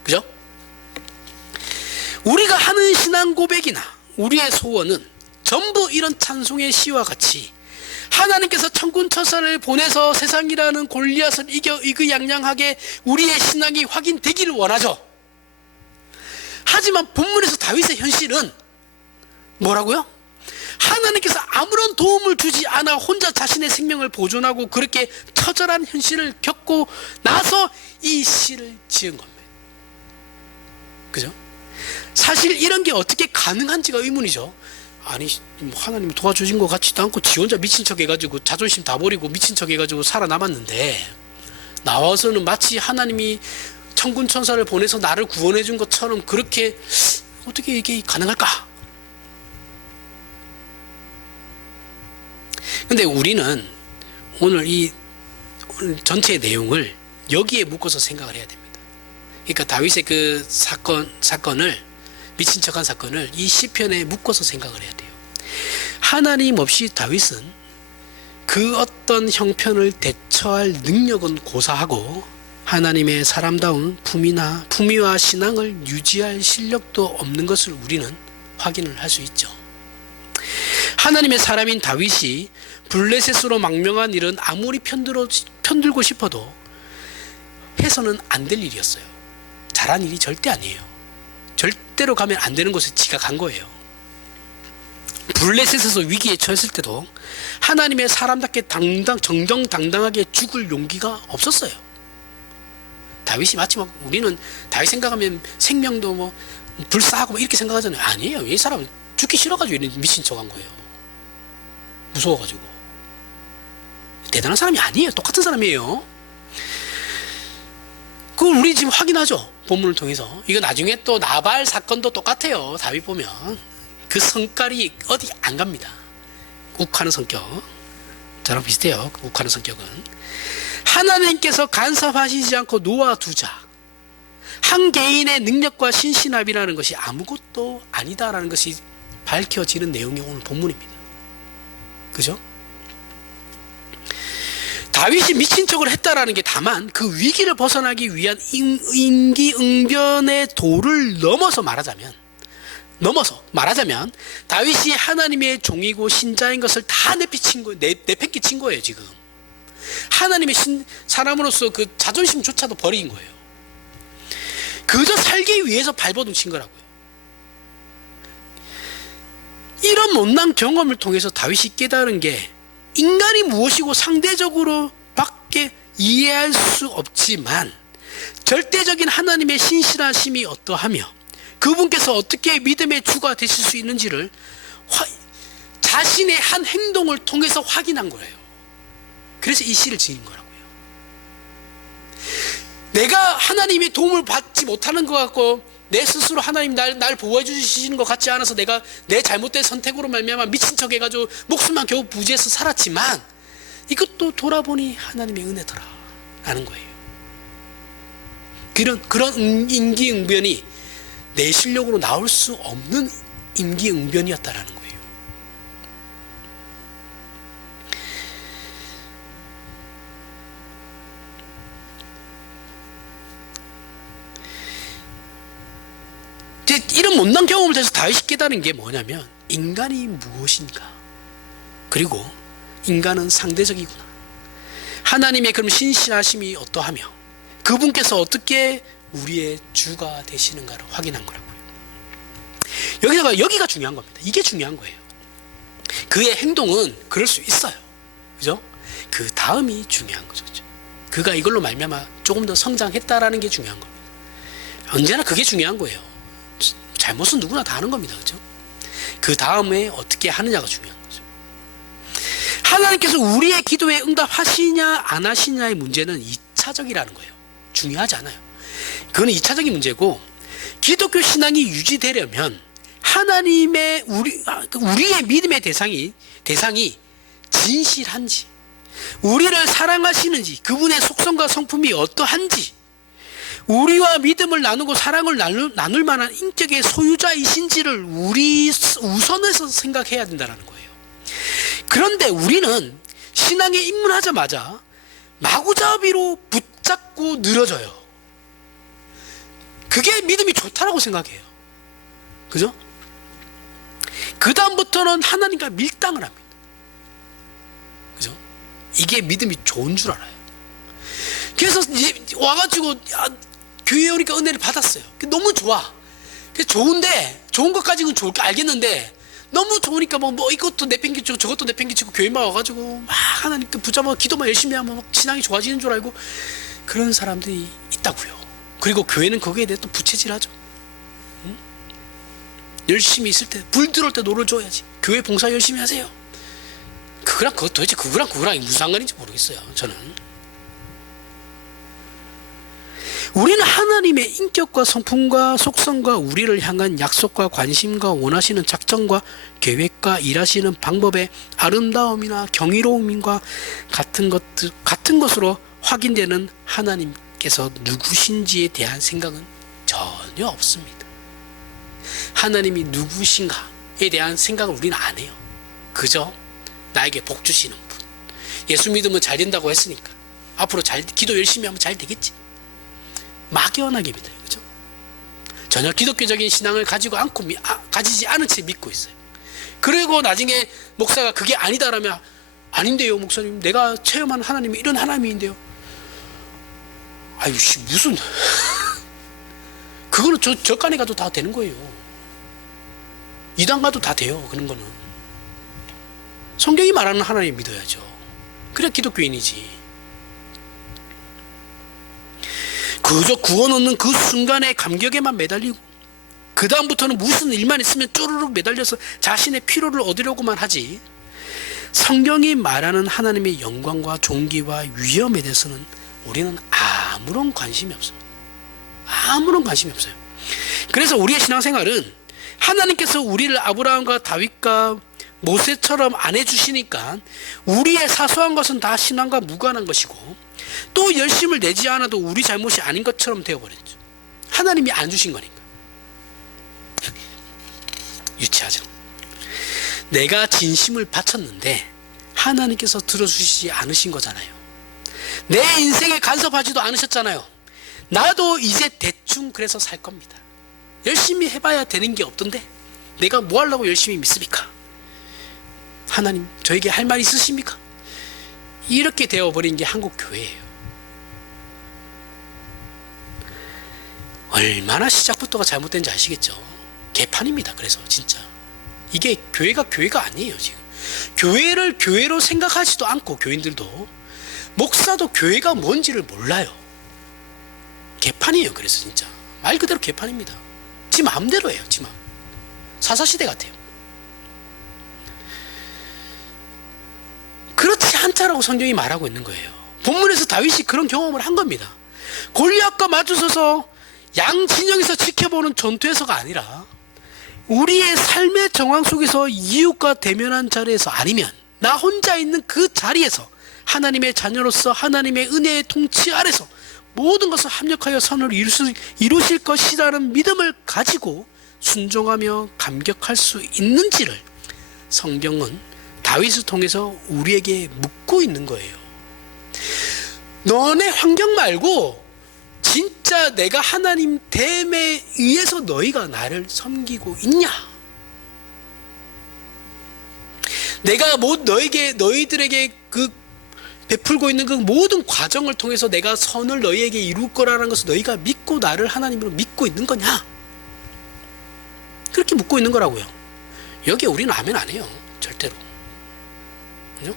그죠? 우리가 하는 신앙 고백이나 우리의 소원은 전부 이런 찬송의 시와 같이 하나님께서 천군 천사를 보내서 세상이라는 골리앗을 이겨 의기양양하게 우리의 신앙이 확인되기를 원하죠. 하지만 본문에서 다윗의 현실은 뭐라고요? 하나님께서 아무런 도움을 주지 않아 혼자 자신의 생명을 보존하고 그렇게 처절한 현실을 겪고 나서 이 시를 지은 겁니다. 그죠? 사실 이런 게 어떻게 가능한지가 의문이죠. 아니 하나님이 도와주신 것 같지도 않고 지 혼자 미친 척 해가지고 자존심 다 버리고 미친 척 해가지고 살아남았는데 나와서는 마치 하나님이 천군 천사를 보내서 나를 구원해 준 것처럼 그렇게 어떻게 이게 가능할까? 근데 우리는 오늘 오늘 전체의 내용을 여기에 묶어서 생각을 해야 됩니다. 그러니까 다윗의 그 사건을 미친 척한 사건을 이 시편에 묶어서 생각을 해야 돼요. 하나님 없이 다윗은 그 어떤 형편을 대처할 능력은 고사하고 하나님의 사람다운 품위와 신앙을 유지할 실력도 없는 것을 우리는 확인을 할 수 있죠. 하나님의 사람인 다윗이 블레셋으로 망명한 일은 아무리 편들고 싶어도 해서는 안 될 일이었어요. 잘한 일이 절대 아니에요. 절대로 가면 안 되는 곳에 지가 간 거예요. 블레셋에서 위기에 처했을 때도 하나님의 사람답게 정정당당하게 죽을 용기가 없었어요. 다윗이 마치 우리는 다윗 생각하면 생명도 불사하고 이렇게 생각하잖아요. 아니에요. 이 사람은 죽기 싫어가지고 미친 척 한 거예요. 무서워가지고. 대단한 사람이 아니에요. 똑같은 사람이에요. 그걸 우리 지금 확인하죠. 본문을 통해서. 이거 나중에 또 나발 사건도 똑같아요. 다윗 보면 그 성깔이 어디 안 갑니다. 욱하는 성격. 저랑 비슷해요. 욱하는 성격은. 하나님께서 간섭하시지 않고 놓아두자. 한 개인의 능력과 신신합이라는 것이 아무것도 아니다라는 것이 밝혀지는 내용이 오늘 본문입니다. 그죠? 다윗이 미친 척을 했다라는 게 다만 그 위기를 벗어나기 위한 임기응변의 도를 넘어서 말하자면 다윗이 하나님의 종이고 신자인 것을 다 내팽개친 거예요. 지금 하나님의 사람으로서 그 자존심조차도 버린 거예요. 그저 살기 위해서 발버둥 친 거라고요. 이런 못난 경험을 통해서 다윗이 깨달은 게 인간이 무엇이고 상대적으로 밖에 이해할 수 없지만 절대적인 하나님의 신실하심이 어떠하며 그분께서 어떻게 믿음의 주가 되실 수 있는지를 자신의 한 행동을 통해서 확인한 거예요. 그래서 이 시를 지은 거라고요. 내가 하나님의 도움을 받지 못하는 것 같고 내 스스로 하나님 날 보호해 주시는 것 같지 않아서 내가 내 잘못된 선택으로 말미암아 미친 척 해가지고 목숨만 겨우 부지해서 살았지만 이것도 돌아보니 하나님의 은혜더라 라는 거예요. 그런 임기응변이 내 실력으로 나올 수 없는 임기응변이었다라는 거예요. 이런 못난 경험을 통해서 다윗이 깨달은 게 뭐냐면 인간이 무엇인가, 그리고 인간은 상대적이구나, 하나님의 그럼 신실하심이 어떠하며 그분께서 어떻게 우리의 주가 되시는가를 확인한 거라고요. 여기가 중요한 겁니다. 이게 중요한 거예요. 그의 행동은 그럴 수 있어요. 그죠? 그 다음이 중요한 거죠. 그가 이걸로 말미암아 조금 더 성장했다라는 게 중요한 겁니다. 언제나 그게 중요한 거예요. 잘못은 누구나 다 하는 겁니다. 그죠? 그 다음에 어떻게 하느냐가 중요한 거죠. 하나님께서 우리의 기도에 응답하시냐 안 하시냐의 문제는 2차적이라는 거예요. 중요하지 않아요. 그건 2차적인 문제고, 기독교 신앙이 유지되려면 하나님의 우리의 믿음의 대상이 진실한지, 우리를 사랑하시는지, 그분의 속성과 성품이 어떠한지, 우리와 믿음을 나누고 사랑을 나눌 만한 인격의 소유자이신지를 우리 우선에서 생각해야 된다는 거예요. 그런데 우리는 신앙에 입문하자마자 마구잡이로 붙잡고 늘어져요. 그게 믿음이 좋다라고 생각해요. 그죠? 그 다음부터는 하나님과 밀당을 합니다. 그죠? 이게 믿음이 좋은 줄 알아요. 그래서 와가지고 교회 오니까 은혜를 받았어요. 너무 좋아. 좋은데, 좋은 것까지는 좋을 거 알겠는데, 너무 좋으니까 뭐 이것도 내팽개치고 저것도 내팽개치고 교회만 와가지고 막 하나님 붙잡아 기도만 열심히 하면 막 신앙이 좋아지는 줄 알고 그런 사람들이 있다고요. 그리고 교회는 거기에 대해 또 부채질하죠. 응? 열심히 있을 때, 불 들어올 때 노를 줘야지. 교회 봉사 열심히 하세요. 도대체 그거랑 무슨 상관인지 모르겠어요. 저는. 우리는 하나님의 인격과 성품과 속성과 우리를 향한 약속과 관심과 원하시는 작정과 계획과 일하시는 방법의 아름다움이나 경이로움과 같은 것으로 확인되는 하나님께서 누구신지에 대한 생각은 전혀 없습니다. 하나님이 누구신가에 대한 생각을 우리는 안 해요. 그저 나에게 복 주시는 분, 예수 믿으면 잘 된다고 했으니까 앞으로 기도 열심히 하면 잘 되겠지, 막연하게 믿어요. 그죠? 전혀 기독교적인 신앙을 가지지 않은 채 믿고 있어요. 그리고 나중에 목사가 그게 아니다라면, 아닌데요 목사님, 내가 체험한 하나님이 이런 하나님인데요. 아유 무슨 그거는 저간에 가도 다 되는 거예요. 이단 가도 다 돼요. 그런 거는 성경이 말하는 하나님 믿어야죠. 그래야 기독교인이지. 그저 구원 얻는 그 순간의 감격에만 매달리고 그 다음부터는 무슨 일만 있으면 쪼르륵 매달려서 자신의 필요를 얻으려고만 하지, 성경이 말하는 하나님의 영광과 존귀와 위엄에 대해서는 우리는 아무런 관심이 없습니다. 아무런 관심이 없어요. 그래서 우리의 신앙생활은 하나님께서 우리를 아브라함과 다윗과 모세처럼 안 해주시니까 우리의 사소한 것은 다 신앙과 무관한 것이고, 또 열심을 내지 않아도 우리 잘못이 아닌 것처럼 되어버렸죠. 하나님이 안 주신 거니까. 유치하죠. 내가 진심을 바쳤는데 하나님께서 들어주시지 않으신 거잖아요. 내 인생에 간섭하지도 않으셨잖아요. 나도 이제 대충 그래서 살 겁니다. 열심히 해봐야 되는 게 없던데 내가 뭐 하려고 열심히 믿습니까? 하나님 저에게 할 말 있으십니까? 이렇게 되어버린 게 한국 교회예요. 얼마나 시작부터가 잘못된지 아시겠죠? 개판입니다. 그래서 진짜 이게 교회가 아니에요. 지금 교회를 교회로 생각하지도 않고, 교인들도 목사도 교회가 뭔지를 몰라요. 개판이에요. 그래서 진짜 말 그대로 개판입니다. 지 마음대로 해요. 지 마음. 사사시대 같아요. 그렇지 괜찮다라고 성경이 말하고 있는 거예요. 본문에서 다윗이 그런 경험을 한 겁니다. 골리앗과 마주서서 양 진영에서 지켜보는 전투에서가 아니라 우리의 삶의 정황 속에서 이웃과 대면한 자리에서, 아니면 나 혼자 있는 그 자리에서 하나님의 자녀로서 하나님의 은혜의 통치 아래서 모든 것을 합력하여 선을 이루실 것이라는 믿음을 가지고 순종하며 감격할 수 있는지를 성경은 다윗을 통해서 우리에게 묻고 있는 거예요. 너네 환경 말고 진짜 내가 하나님 됨에 의해서 너희가 나를 섬기고 있냐? 내가 너희들에게 그 베풀고 있는 그 모든 과정을 통해서 내가 선을 너희에게 이룰 거라는 것을 너희가 믿고 나를 하나님으로 믿고 있는 거냐? 그렇게 묻고 있는 거라고요. 여기에 우리는 아멘 안 해요. 절대로. 그죠?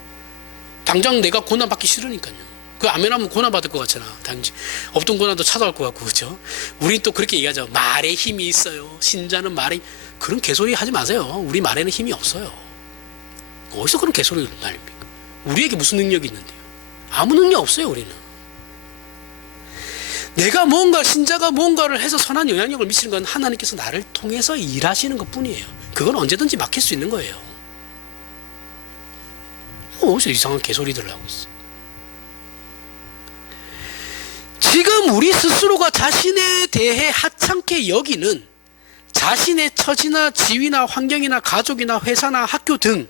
당장 내가 고난받기 싫으니까요. 그 아멘하면 고난받을 것 같잖아. 당연히 없던 고난도 찾아올 것 같고, 그렇죠? 우린 또 그렇게 얘기하죠. 말에 힘이 있어요. 신자는 말에, 그런 개소리 하지 마세요. 우리 말에는 힘이 없어요. 어디서 그런 개소리를 날립니까? 우리에게 무슨 능력이 있는데요? 아무 능력 없어요. 우리는 내가 신자가 뭔가를 해서 선한 영향력을 미치는 건 하나님께서 나를 통해서 일하시는 것 뿐이에요. 그건 언제든지 막힐 수 있는 거예요. 어디서 이상한 개소리들을 하고 있어. 지금 우리 스스로가 자신에 대해 하찮게 여기는 자신의 처지나 지위나 환경이나 가족이나 회사나 학교 등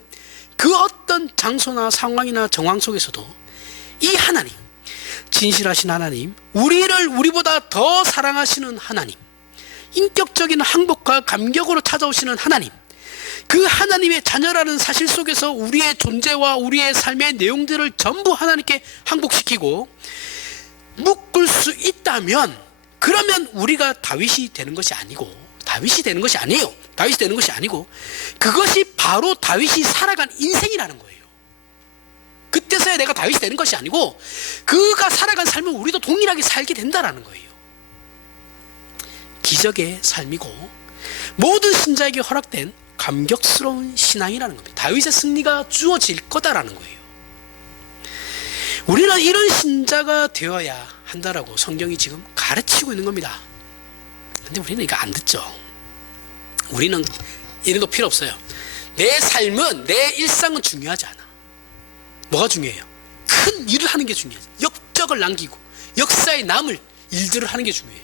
그 어떤 장소나 상황이나 정황 속에서도 이 하나님, 진실하신 하나님, 우리보다 더 사랑하시는 하나님, 인격적인 행복과 감격으로 찾아오시는 하나님, 그 하나님의 자녀라는 사실 속에서 우리의 존재와 우리의 삶의 내용들을 전부 하나님께 항복시키고 묶을 수 있다면, 그러면 우리가 다윗이 되는 것이 아니고, 다윗이 되는 것이 아니고 그것이 바로 다윗이 살아간 인생이라는 거예요. 그때서야 내가 다윗이 되는 것이 아니고 그가 살아간 삶을 우리도 동일하게 살게 된다라는 거예요. 기적의 삶이고 모든 신자에게 허락된 감격스러운 신앙이라는 겁니다. 다윗의 승리가 주어질 거다라는 거예요. 우리는 이런 신자가 되어야 한다라고 성경이 지금 가르치고 있는 겁니다. 근데 우리는 이거 안 듣죠. 우리는 이런 거 필요 없어요. 내 삶은, 내 일상은 중요하지 않아. 뭐가 중요해요? 큰 일을 하는 게 중요해요. 역적을 남기고 역사에 남을 일들을 하는 게 중요해요.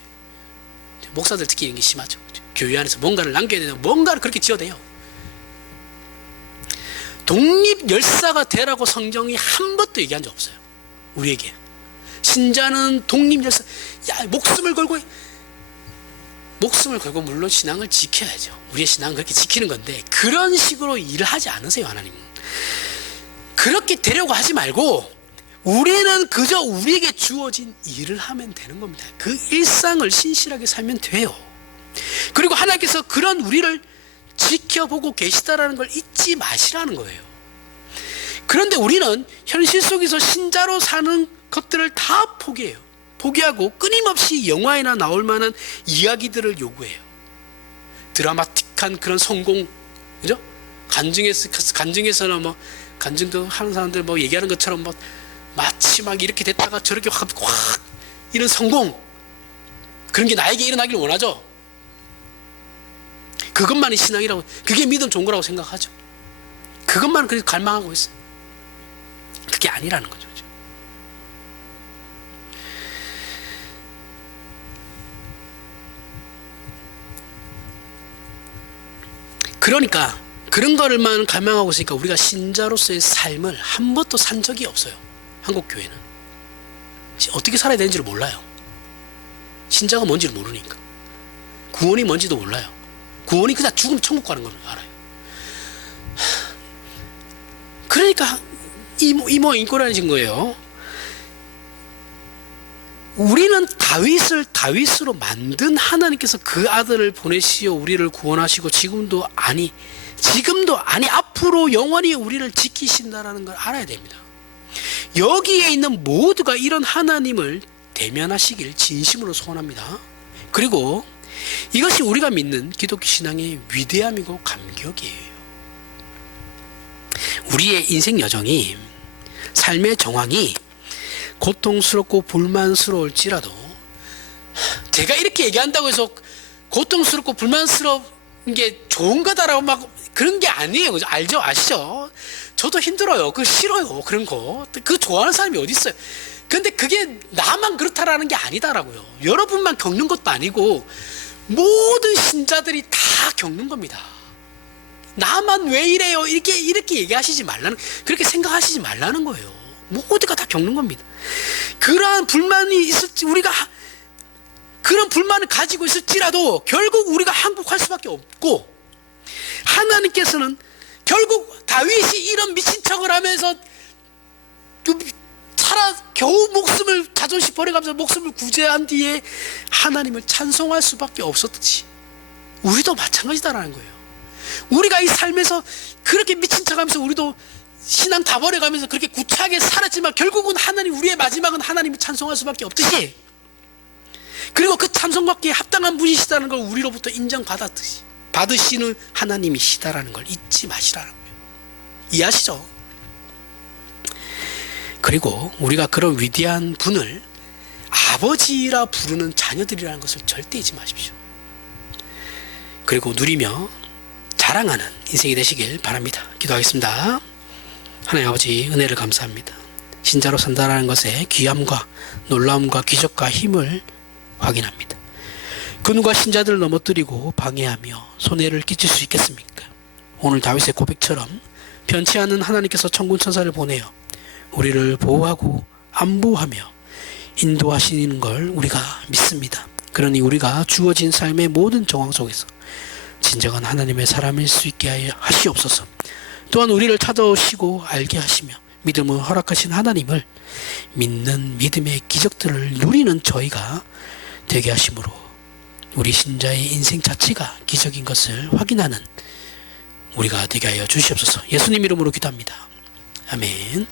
목사들 특히 이런 게 심하죠. 교회 안에서 뭔가를 남겨야 되는, 뭔가를 그렇게 지어대요. 독립열사가 되라고 성경이 한 번도 얘기한 적 없어요. 우리에게. 신자는 독립열사, 목숨을 걸고 물론 신앙을 지켜야죠. 우리의 신앙은 그렇게 지키는 건데 그런 식으로 일을 하지 않으세요. 하나님은 그렇게 되려고 하지 말고 우리는 그저 우리에게 주어진 일을 하면 되는 겁니다. 그 일상을 신실하게 살면 돼요. 그리고 하나님께서 그런 우리를 지켜보고 계시다라는 걸 잊지 마시라는 거예요. 그런데 우리는 현실 속에서 신자로 사는 것들을 다 포기하고 끊임없이 영화에나 나올 만한 이야기들을 요구해요. 드라마틱한 그런 성공, 그죠? 간증에서는 간증도 하는 사람들 얘기하는 것처럼 마치 이렇게 됐다가 저렇게 확 이런 성공, 그런 게 나에게 일어나기를 원하죠. 그것만이 신앙이라고, 그게 믿음 좋은 거라고 생각하죠. 그것만 그래서 갈망하고 있어요. 그게 아니라는 거죠. 그러니까 그런 거를만 갈망하고 있으니까 우리가 신자로서의 삶을 한 번도 산 적이 없어요. 한국 교회는 어떻게 살아야 되는지를 몰라요. 신자가 뭔지를 모르니까. 구원이 뭔지도 몰라요. 구원이 그냥 죽으면 천국 가는 걸 알아요. 그러니까 인꼬라진 거예요. 우리는 다윗을 다윗으로 만든 하나님께서 그 아들을 보내시어 우리를 구원하시고 지금도 아니 앞으로 영원히 우리를 지키신다라는 걸 알아야 됩니다. 여기에 있는 모두가 이런 하나님을 대면하시길 진심으로 소원합니다. 그리고 이것이 우리가 믿는 기독교 신앙의 위대함이고 감격이에요. 우리의 인생 여정이 삶의 정황이 고통스럽고 불만스러울지라도, 제가 이렇게 얘기한다고 해서 고통스럽고 불만스러운 게 좋은 거다라고 막 그런 게 아니에요. 그죠? 알죠? 아시죠? 저도 힘들어요. 그거 싫어요. 그런 거. 그거 좋아하는 사람이 어디 있어요? 근데 그게 나만 그렇다라는 게 아니다라고요. 여러분만 겪는 것도 아니고 모든 신자들이 다 겪는 겁니다. 나만 왜 이래요? 이렇게 얘기하시지 말라는, 그렇게 생각하시지 말라는 거예요. 모두가 다 겪는 겁니다. 그러한 불만이 있을지, 우리가 그런 불만을 가지고 있을지라도 결국 우리가 항복할 수밖에 없고, 하나님께서는 결국 다윗이 이런 미친 척을 하면서 겨우 목숨을, 자존심 버려가면서 목숨을 구제한 뒤에 하나님을 찬송할 수밖에 없었듯이 우리도 마찬가지다라는 거예요. 우리가 이 삶에서 그렇게 미친 척하면서 우리도 신앙 다 버려가면서 그렇게 구차하게 살았지만 결국은 하나님, 우리의 마지막은 하나님을 찬송할 수밖에 없듯이, 그리고 그 찬송받기에 합당한 분이시다는 걸 우리로부터 받으시는 하나님이시다라는 걸 잊지 마시라는 거예요. 이해하시죠? 그리고 우리가 그런 위대한 분을 아버지라 부르는 자녀들이라는 것을 절대 잊지 마십시오. 그리고 누리며 자랑하는 인생이 되시길 바랍니다. 기도하겠습니다. 하나님 아버지, 은혜를 감사합니다. 신자로 산다라는 것의 귀함과 놀라움과 기적과 힘을 확인합니다. 그 누가 신자들을 넘어뜨리고 방해하며 손해를 끼칠 수 있겠습니까? 오늘 다윗의 고백처럼 변치 않은 하나님께서 천군 천사를 보내어 우리를 보호하고 안보하며 인도하시는 걸 우리가 믿습니다. 그러니 우리가 주어진 삶의 모든 정황 속에서 진정한 하나님의 사람일 수 있게 하시옵소서. 또한 우리를 찾아오시고 알게 하시며 믿음을 허락하신 하나님을 믿는 믿음의 기적들을 누리는 저희가 되게 하심으로 우리 신자의 인생 자체가 기적인 것을 확인하는 우리가 되게 하여 주시옵소서. 예수님 이름으로 기도합니다. 아멘.